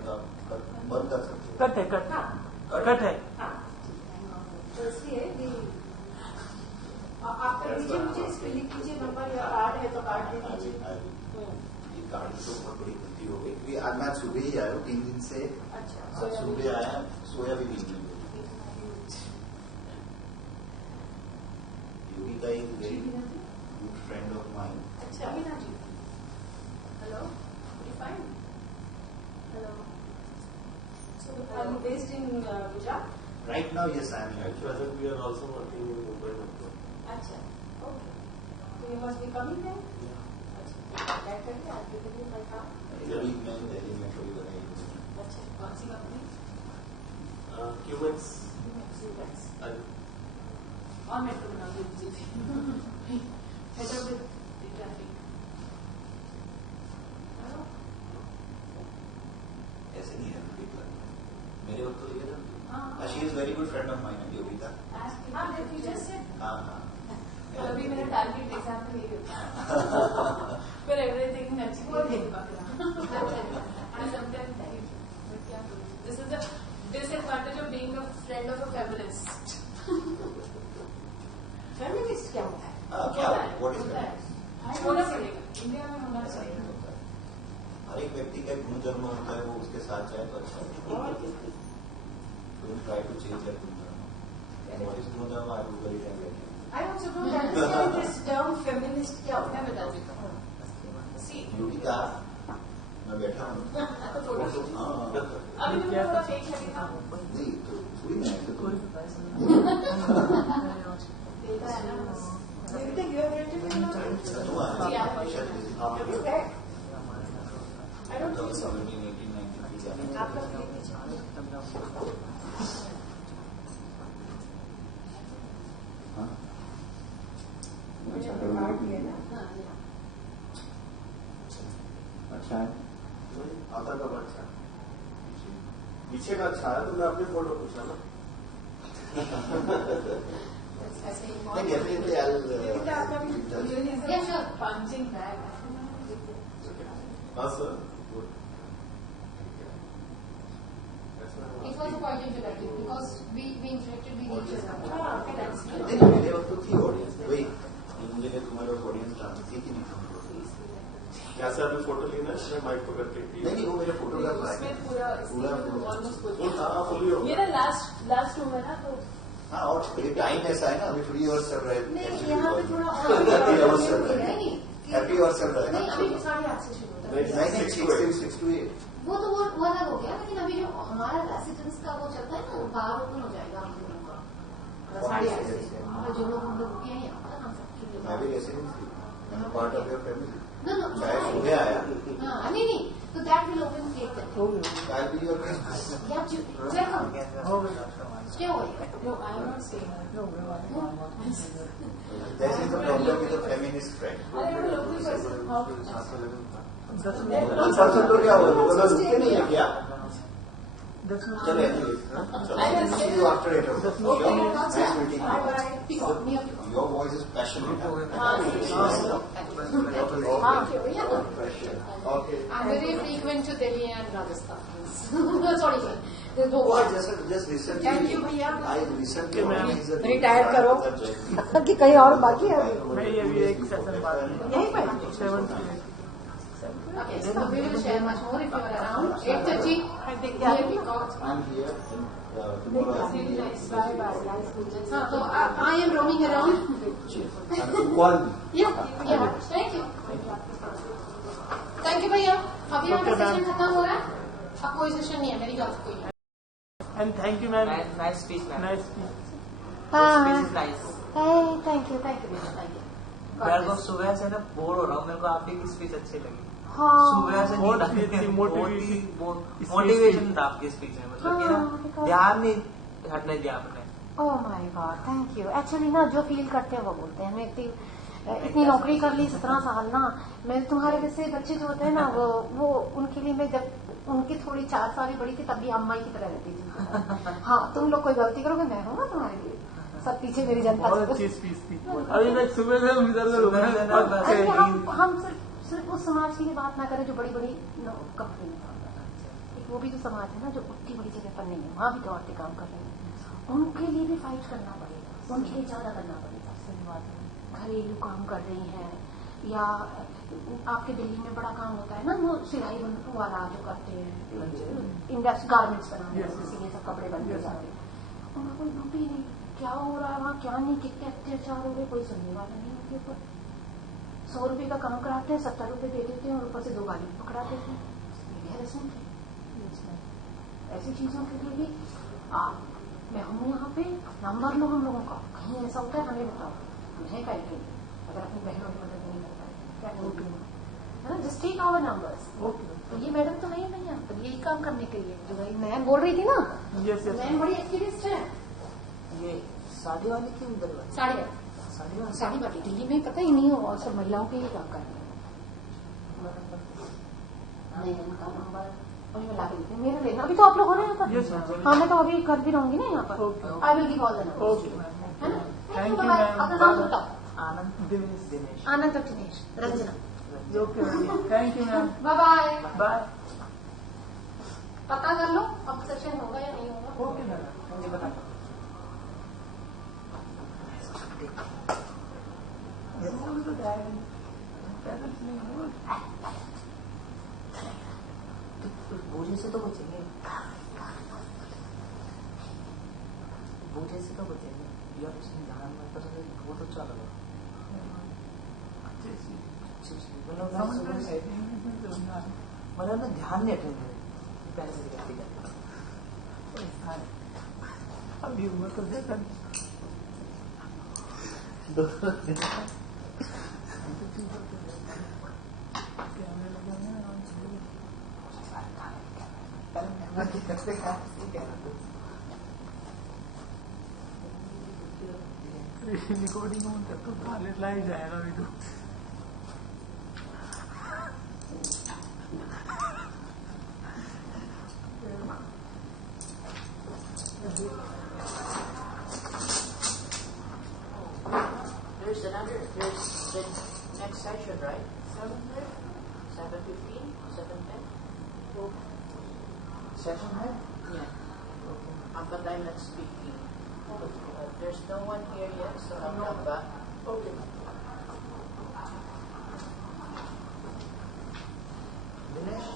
बंद कर सकते हैं. कट है कट है. तो इसलिए आपका दीजिए मुझे, इसमें लिख लीजिए नंबर या कार्ड है तो कार्ड दे दीजिए. ये कार्ड तो बहुत बड़ी गलती हो गई क्योंकि आज मैं सुबह ही आया हूँ 3 दिन से. अच्छा, सुबह आया, सोया भी नहीं. Yogita is very good friend of mine. अच्छा, Meena ji. Hello, you fine? Hello. So, are you based in Gujarat? Right now, yes, I am here. At present, we are also working in Mumbai. अच्छा, okay. So you must be coming then? अच्छा, contact करिए, I'll give you my card. अभी मैं दिल्ली में थोड़ी बनाई. अच्छा, कौन सी कंपनी? Qmex. और मेट्रो बना दीजिए. Better with the traffic. ऐसे नहीं है. मेरे वक्त तो ये था. She is very good friend of mine, Yogita. हाँ, you just said. हाँ. अभी मेरा टारगेट एग्जाम में यही होता है. पर एवरीथिंग अच्छी नहीं पकड़ा. This is the disadvantage of being a friend of a feminist. Feminist क्या होता है? क्या? What is that? होना पड़ेगा. इंडिया में होना पड़ेगा. हर एक व्यक्ति का एक गुण धर्म होता है, वो उसके साथ जाए तो अच्छा है. Don't try to change that गुण धर्म. What is गुण धर्म? I will very well. I also don't understand this term feminist क्या होता है, बता दीजिए. See, Yogita, मैं बैठा हूँ. अभी मुझे थोड़ा फेक लगेगा. नहीं तो थोड़ी ना ऐसे तो. देखा है ना. Yogita, you have written in your तुम Have you read? I don't think so. 17, 18, 19. आप लोग लिख लीजिए. अच्छा है. आता कब अच्छा? पीछे का अच्छा है तो मैं अपनी फोटो पूछा ना. Definitely I'll. Yogita, आपका भी Yeah, sure. Punching bag. हाँ sir. It was a point introductive because we interacted with each other. नहीं, मेरे वक्त तो थी ऑडियंस. वही मुझे तुम्हारे ऑडियंस डांस थी कि नहीं. क्या सर अभी फोटो लेना है माइक पकड़ के? नहीं, वो मेरे फोटोग्राफ है. उसमें पूरा ऑलमोस्ट हाँ फुली हो. मेरा लास्ट रूम है ना तो. हाँ, और टाइम ऐसा है ना, अभी फ्री आवर्स चल रहा है. नहीं, यहाँ पे थोड़ा हैप्पी आवर्स चल रहा है. नहीं, हैप्पी आवर्स चल रहा है नहीं, ना. अभी 8:30 से शुरू होता है. नहीं, 6 to 8. वो तो वो अलग हो गया, लेकिन अभी जो हमारा रेसिडेंस का वो चलता है ना, बार ओपन हो जाएगा हम लोगों का 8:30 से. और जो लोग हम लोग रुके हैं यहाँ पर, हम सब मैं भी रेसिडेंट थी. मैं part of your family. No. चाहे सुबह आया. नहीं, तो that will open gate then. I'll be your guest. Yeah, welcome. Stay over here. No, I am not saying that. No. This is the problem with the feminist friend. I am a local person. How? 10% तो क्या हुआ? तो रुकते नहीं है क्या? चलो I will see you after 8 o'clock. Okay. Nice meeting you. Pick up me up. Your voice is passionate. Okay. I'm very frequent to Delhi and Rajasthan. Sorry, sir. There's no Oh, word. just recently. Thank you, भैया. I recently organized a Retire करो. कि कहीं और बाकी है अभी? नहीं, अभी एक सेशन बाद यहीं पे? 7 Okay, so we will share much more if you are around. 8:30. Here we go. I'm here. Tomorrow. Really nice. Bye. Nice to meet you. So I am roaming around. Call me. Yeah. Thank you. Thank you, भैया. अभी हमारा session खत्म हो रहा है. अब कोई session नहीं है, मेरी तरफ कोई नहीं. And thank you ma'am. Nice speech, ma'am. Nice speech. Speech is nice. Thank you. मेरे को सुबह से ना बोर हो रहा हूँ. मेरे को आपकी की स्पीच अच्छी लगी. सुबह से बहुत नींद ही आती है, मोटिवेशन था आपके स्पीच में, मतलब कि ना ध्यान नहीं हटने दिया आपने। Oh my God, thank you. Actually ना जो फील करते हैं वो बोलते हैं। मैं इतनी नौकरी कर ली 17 साल ना, मैं तुम्हारे जैसे बच्चे जो होते हैं ना वो उनके लिए मैं जब उनकी थोड़ी 4 साल बड़ी थी तब भी अम्मा की तरह रहती थी। हाँ, तुम लोग कोई गलती करोगे मैं हूँ ना तुम्हारे लिए, सब पीछे मेरी जनता। बहुत अच्छी स्पीच थी। अभी मैं सुबह से हम सिर्फ उस समाज के लिए बात ना करें जो बड़ी बड़ी कंपनी में काम कर रहा है। वो भी जो समाज है ना जो उतनी बड़ी जगह पर नहीं है, वहाँ भी तो औरतें काम कर रही हैं, उनके लिए भी फाइट करना पड़ेगा, उनके लिए ज्यादा करना पड़ेगा। सही बात है। घरेलू काम कर रही हैं या आपके दिल्ली में बड़ा काम होता है ना, वो सिलाई वाला जो करते हैं, इंडस्ट्री गारमेंट्स बनाने, ये सब कपड़े बनते जाते हैं, उनका कोई ड्यूटी नहीं, क्या हो रहा है वहाँ क्या नहीं, कितने अत्याचार हो गए, कोई सुनने वाला नहीं उनके ऊपर। 100 रुपए का काम कराते हैं, 70 रुपए दे देते हैं और ऊपर से 2 गाली पकड़ा देते हैं। हैरेसमेंट है। ऐसी चीजों के लिए भी मैं हूँ यहाँ पे, नंबर लो हम लोगों का, कहीं ऐसा होता है हमें बताओ, है क्या के लिए अगर अपनी बहनों की मदद नहीं कर पाए क्या है ना, जस्ट टेक आवर नंबर्स। तो ये मैडम तो नहीं यहाँ पर यही काम करने के लिए जो मैम बोल रही थी ना, मैम बड़ी एक्टिविस्ट है। ये साड़ी वाली की उधर साड़ी वाली दिल्ली में पता ही नहीं हो, और सब महिलाओं के ही काम कर रहे हैं। इनका नंबर और मैं ला के देती हूँ, मेरा लेना अभी तो आप लोग हो रहे हैं यहाँ पर। हाँ, मैं तो अभी कर भी रहूंगी ना यहाँ पर। I will give all the numbers, है ना। थैंक यू अपना नाम बताओ। आनंद दिनेश। आनंद और Dinesh, Ranjana. Thank you ma'am, bye bye. Bye. पता कर लो अब सेशन होगा या नहीं होगा। ओके मैम, मुझे बता दो। बूढ़े से तो बचेंगे, बूढ़े से तो बचेंगे यार, उसमें ध्यान में पता नहीं वो तो चल रहा मतलब ना ध्यान नहीं हटेंगे पैसे करते करते। अभी हुआ तो देखा रिकॉर्डिंग ऑन कर तो कॉलेज लाइव जाएगा अभी तो। There's the next session, right? 7:15, 7:10. Session, right? Yeah. Okay. After time, let's speak. There's no one here yet, so I'll come back. Okay. Dinesh?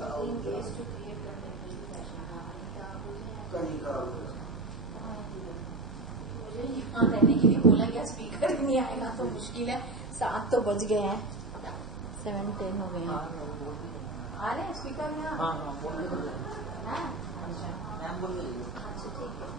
engaged to create contemporary fashion. कहीं का मुझे यहाँ रहने के लिए बोला गया, स्पीकर ही नहीं आएगा तो मुश्किल है. 7 तो बज गए हैं, 7:10 हो गए हैं. आ रहे हैं स्पीकर यहाँ? हाँ बोल दे हाँ अच्छा मैम बोल दे अच्छा ठीक है.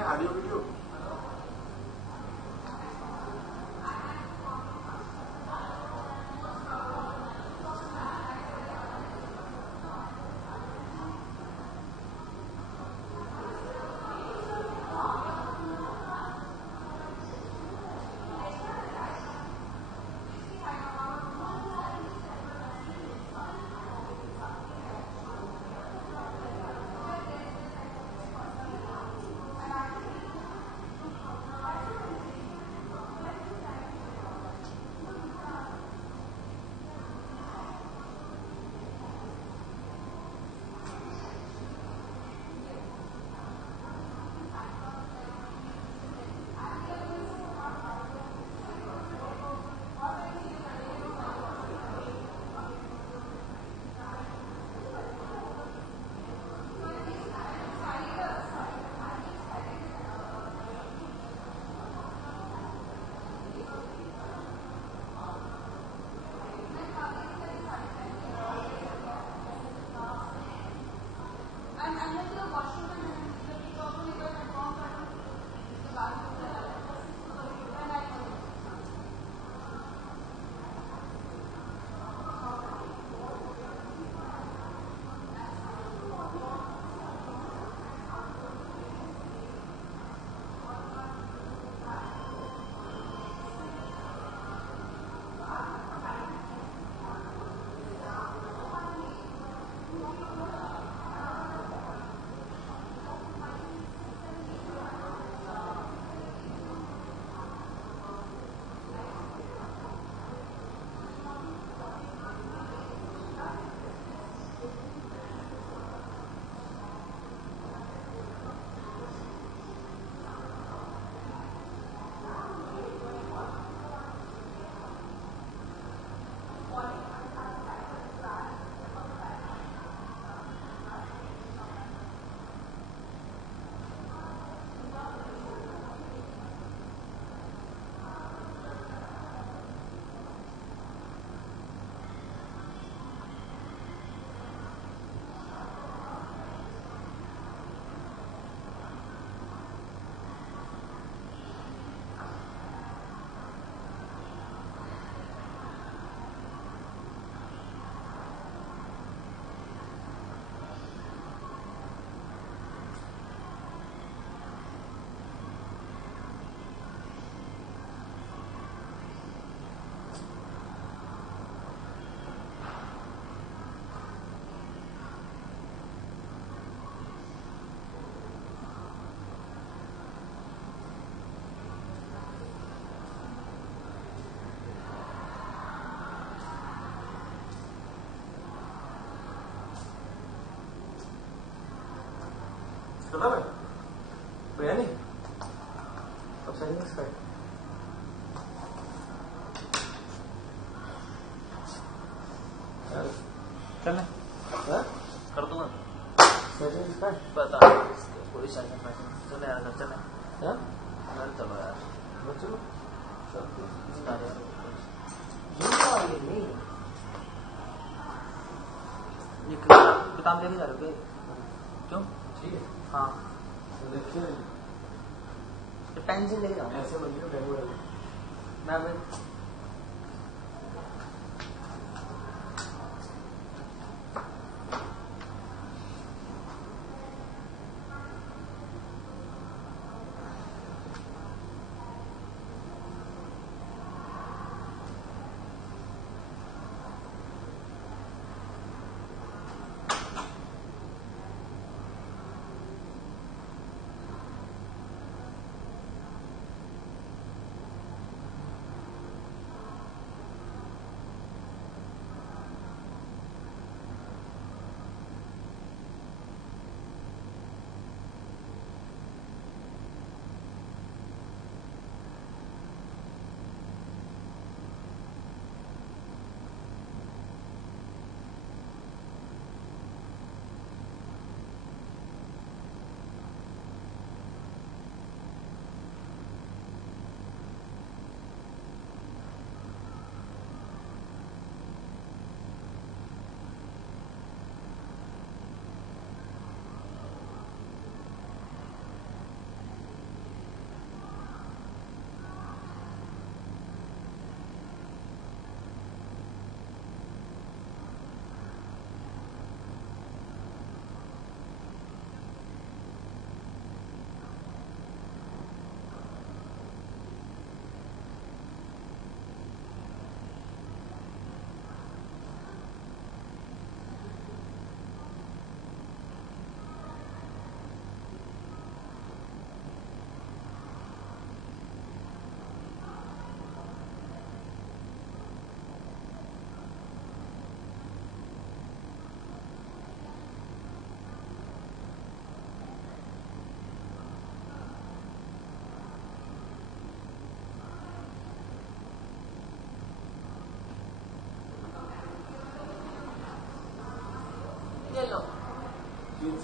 Audio video Kenapa ya? Berani? Apa saya ini sekali? Kan? Hah? Kartu nggak? Saya ini sekali. Bata. Polisi aja macam. Cuma ada cuma. Hah? Nanti coba ya. Betul. Sekali. Jumpa ini. ये किताब लेने जा रहे हो क्यों? ठीक है हाँ तो पेंसिल लेके जाओ ऐसे बनिए मैं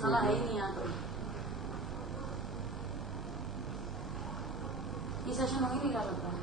साला है ही नहीं यहाँ कोई। ये सेशन हो ही नहीं रहा लगता है।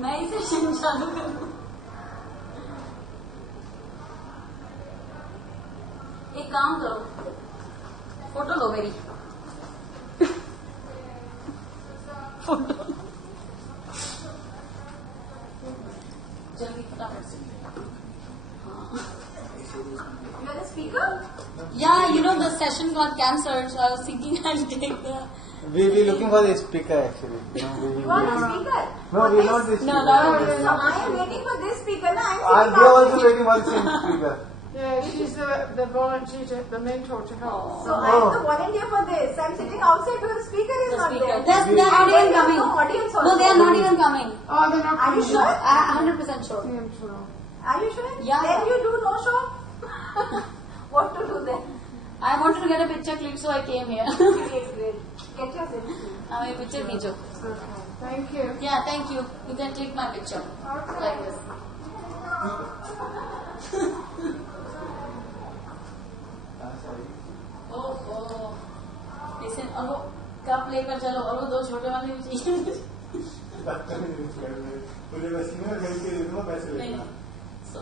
मैं इसे चालू करूं। एक काम करो, फोटो लो मेरी। फोटो जल्दी फटाफट से। You are the speaker? Yeah, you know the session got cancelled, so I was thinking I'll take the. We'll be looking for the speaker actually. You are the speaker? No, we're not the speaker. No, I am waiting for this speaker. No, we are also waiting for the same speaker. Yeah, she's the volunteer, the mentor to help. So I am the volunteer for this. I'm sitting outside because the speaker is not there. They're not even coming. No audience also. No, they are not even coming. Oh, they're not Are you coming. sure? 100% sure. Yeah, I'm sure. Are you sure? Yeah. Then you do no show. What to do then? I wanted to get a picture click, so I came here. Great, great. Get your selfie. My picture खींचो. Thank you. Yeah, thank you. You can click my picture like this. Oh. Listen, और वो cup लेकर चलो और वो 2 छोटे वाले भी चाहिए. मुझे बस में घर के लिए तो पैसे लेना. So.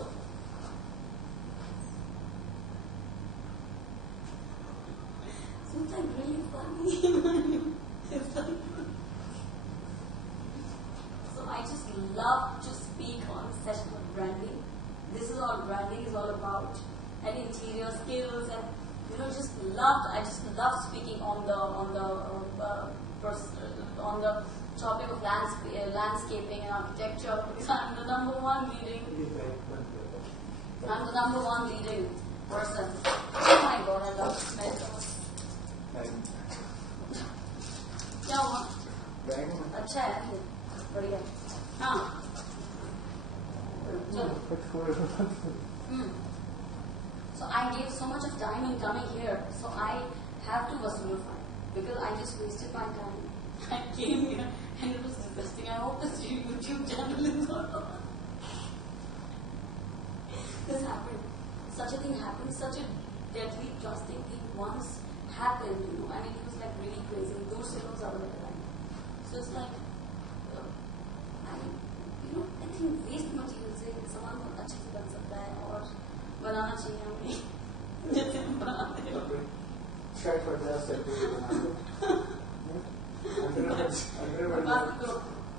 Sometimes really funny. It's like, so I just love to speak on session of branding. This is all branding is all about, and interior skills, and I just love speaking on the topic of landscaping and architecture. Because I'm the number one leading person. Oh my God, I love it. क्या हुआ? अच्छा है, बढ़िया. हाँ. So I gave so much of time in coming here, so I have to vasool fine because I just wasted my time. I came here and it was disgusting. I hope this YouTube channel is not on. This happened. Such a thing happened. Such a deadly, trusting thing once happened, and it was like really crazy. Those signals are the time. So it's like, I think waste material से सामान बहुत अच्छे से बन सकता है और बनाना चाहिए हमें. जैसे हम बनाते हैं.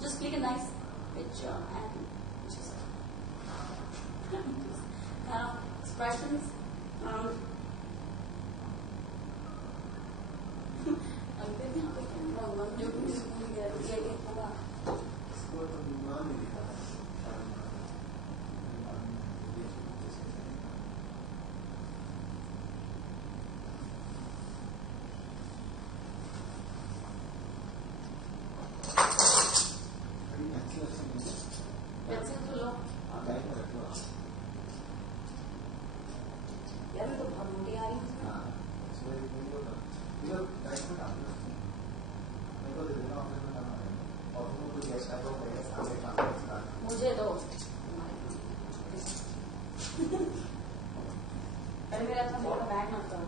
Just click a nice picture and just kind of expressions. मुझे दो. अरे मेरा था मोटा बैग मत करो.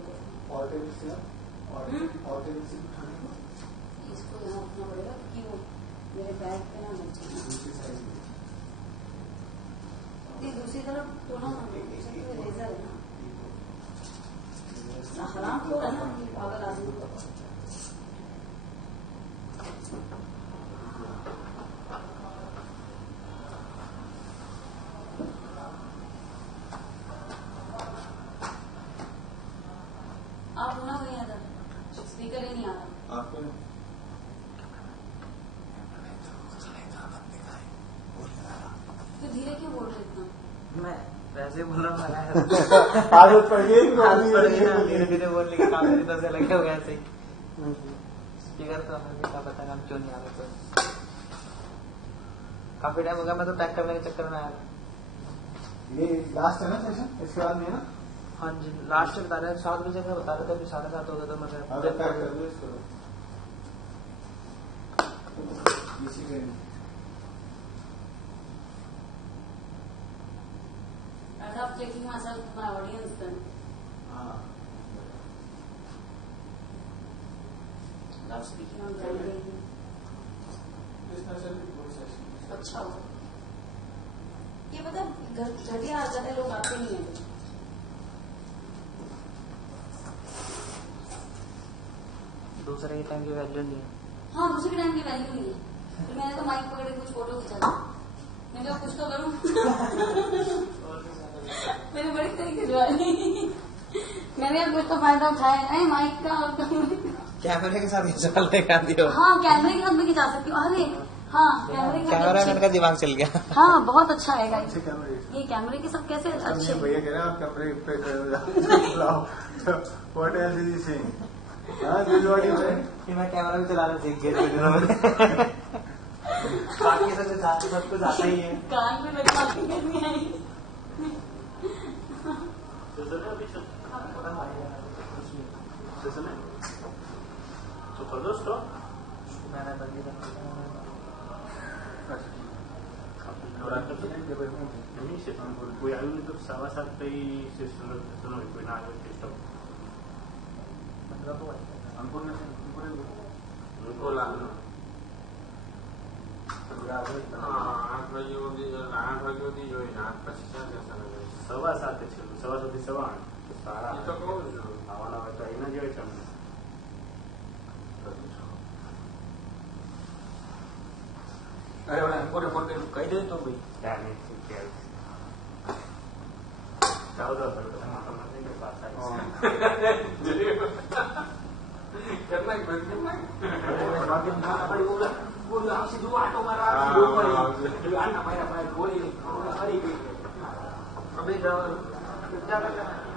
इसको यहाँ रखना पड़ेगा कि वो मेरे बैग पे ना लग जाए. दूसरी तरफ दोनों रेजर है ना. हराम हो रहा है ना पागल आदमी. आप होना भैया था स्पीकर ही नहीं आ रहा. तो धीरे क्यों बोल रहे इतना? मैं वैसे बोल रहा हूँ. आदत पड़ गई. धीरे धीरे बोलने के काम में से लगे हुए ऐसे ही. स्पीकर तो हमें क्या पता हम क्यों नहीं आ रहे. काफी टाइम हो गया. मैं तो पैक करने के चक्कर में आया. ये लास्ट है ना सेशन, इसके बाद नहीं है ना? हाँ जी, लास्ट बता रहे हैं. 7 बजे का बता रहे थे, अभी 7:30 हो गए तो मैं पैक कर दो इसको. I love taking myself to my audience then. Love speaking on branding. अच्छा हो. ये पता घटिया आ जाते लोग आते नहीं है. दूसरे के टाइम की वैल्यू नहीं है. हाँ, दूसरे के टाइम की वैल्यू नहीं है. तो मैंने तो माइक पकड़े कुछ फोटो खिंचा दी. मैंने कहा कुछ तो करूँ. मैंने बड़ी तरीके से मैंने कुछ तो फायदा उठाया है माइक का. और कैमरे के साथ खिंचा लेगा दियो. हाँ, कैमरे के साथ मैं खिंचा सकती हूँ. अरे हाँ, कैमरा मैन का दिमाग चल गया. हाँ, बहुत अच्छा है गाइस. ये कैमरे के साथ कैसे अच्छे. भैया कह रहे हैं आप कैमरे पे what else is he saying. मैं कैमरा भी चलाना सीख गया. बाकी सब कुछ आता ही है. कान में बैठा के नहीं आई. तो कर दो स्टॉप। मैंने बंदी कर कोई आयु तो 7.25 पे ही सुनो कोई ना आयु स्टॉप 15 तो अंकुर ने उनको लाना 8 વાગે સુધી 8 વાગે સુધી જોઈએ 8 પછી ક્યાં જશે 7:15 છે 7:15 થી 8:15 સારા તો કહું છું આવવાના હોય તો અહીંના જોઈએ છે અમને અરે ઓલા અંકોને ફોન કરી કહી દે તો ભાઈ ત્યાં નહીં શું કે ચાલો તો તમને કે પાસ આવી કેટલા બંધ બાકી ના આપણે બોલ આ સીધું આટો મારવા સીધું આના મારા ગોળી કરી ગઈ અબે જાવ क्या करना है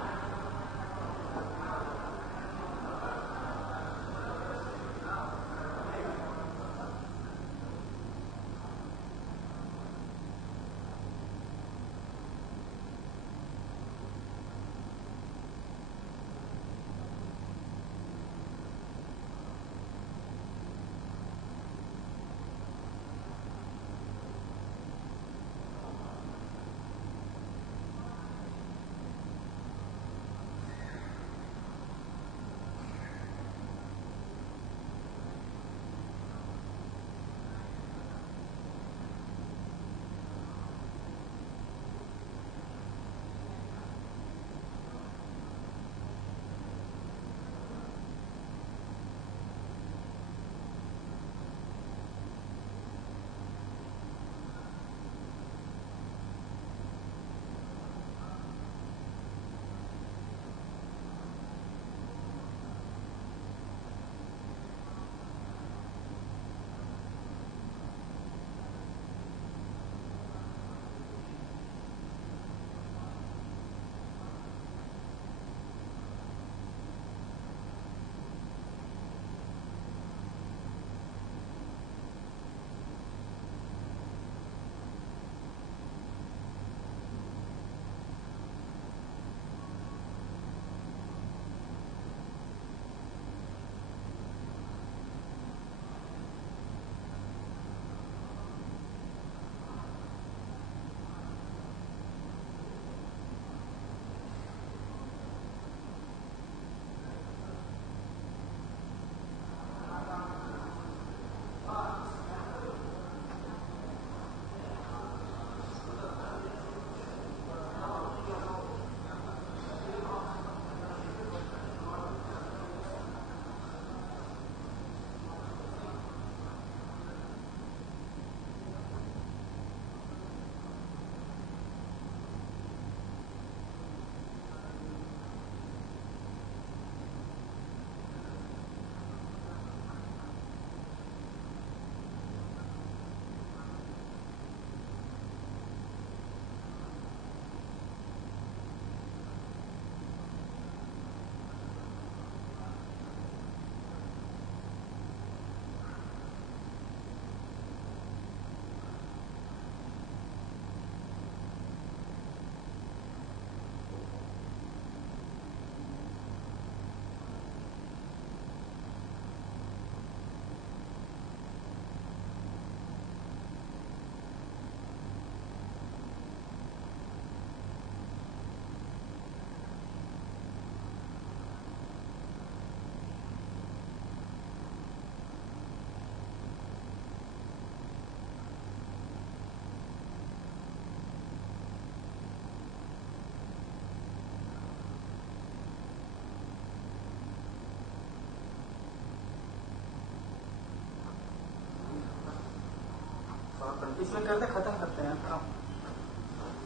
इसमें करते खत्म करते हैं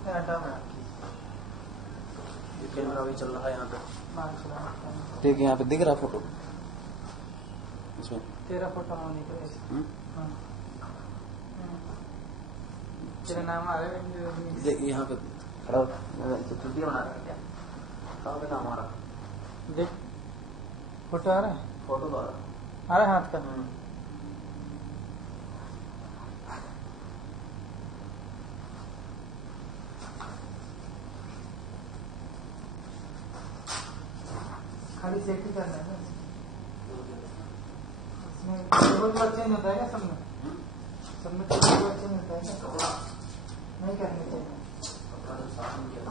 हटा में ये कैमरा भी चल रहा है यहाँ पे ठीक है यहाँ पे दिख रहा फोटो इसमें तेरा फोटो होने के तेरा नाम आ रहा है यहाँ पे खड़ा छुट्टी बना रहा है क्या कहाँ पे नाम आ रहा देख फोटो आ रहा है फोटो तो आ रहा है हाथ का खाली सेफ्टी करना है टेबल क्लॉथ चेंज होता है क्या सब में? सब में टेबल क्लॉथ चेंज होता है क्या? कपड़ा नहीं करनी चाहिए। कपड़ा तो साफ नहीं किया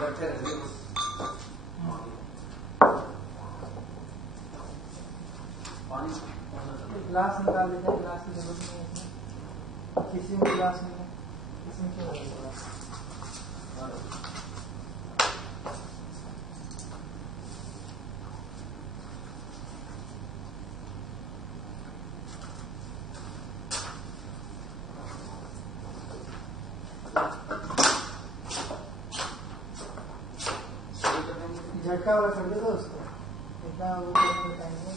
बैठे रहिए बस पानी ग्लास निकाल लेते हैं, ग्लास की जरूरत नहीं है इसमें, किसी में ग्लास नहीं है, इसमें क्यों होगा? झटका वाला कर देगा उसको, इतना वो करने का टाइम नहीं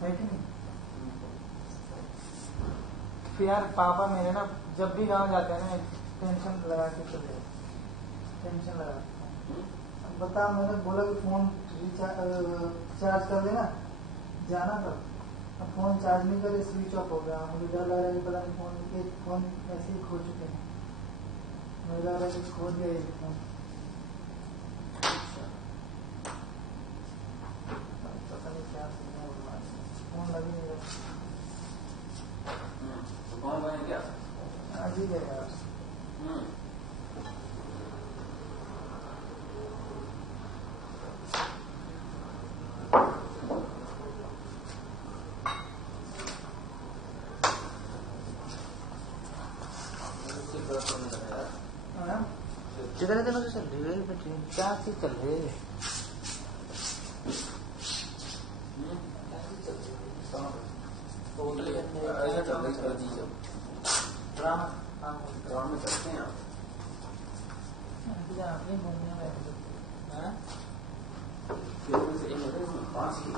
है कि नहीं? फिर यार पापा मेरे ना जब भी गांव जाते हैं ना टेंशन लगा के चले, टेंशन लगा बता, मैंने बोला कि फोन चार्ज कर लेना, जाना था, अब फोन चार्ज नहीं करे, स्विच ऑफ हो गया। मुझे डर लग रहा है कि पता नहीं फोन ऐसे ही खो चुके हैं, मुझे लग रहा है कि खो दिया ये फोन। पता नहीं क्या फोन लगी नहीं रहा। कौन बने क्या अजीब है यार। कितने दिनों से चल रही है क्या चीज चल रही है? ड्रामा चलते हैं आप घूमने में पांच ही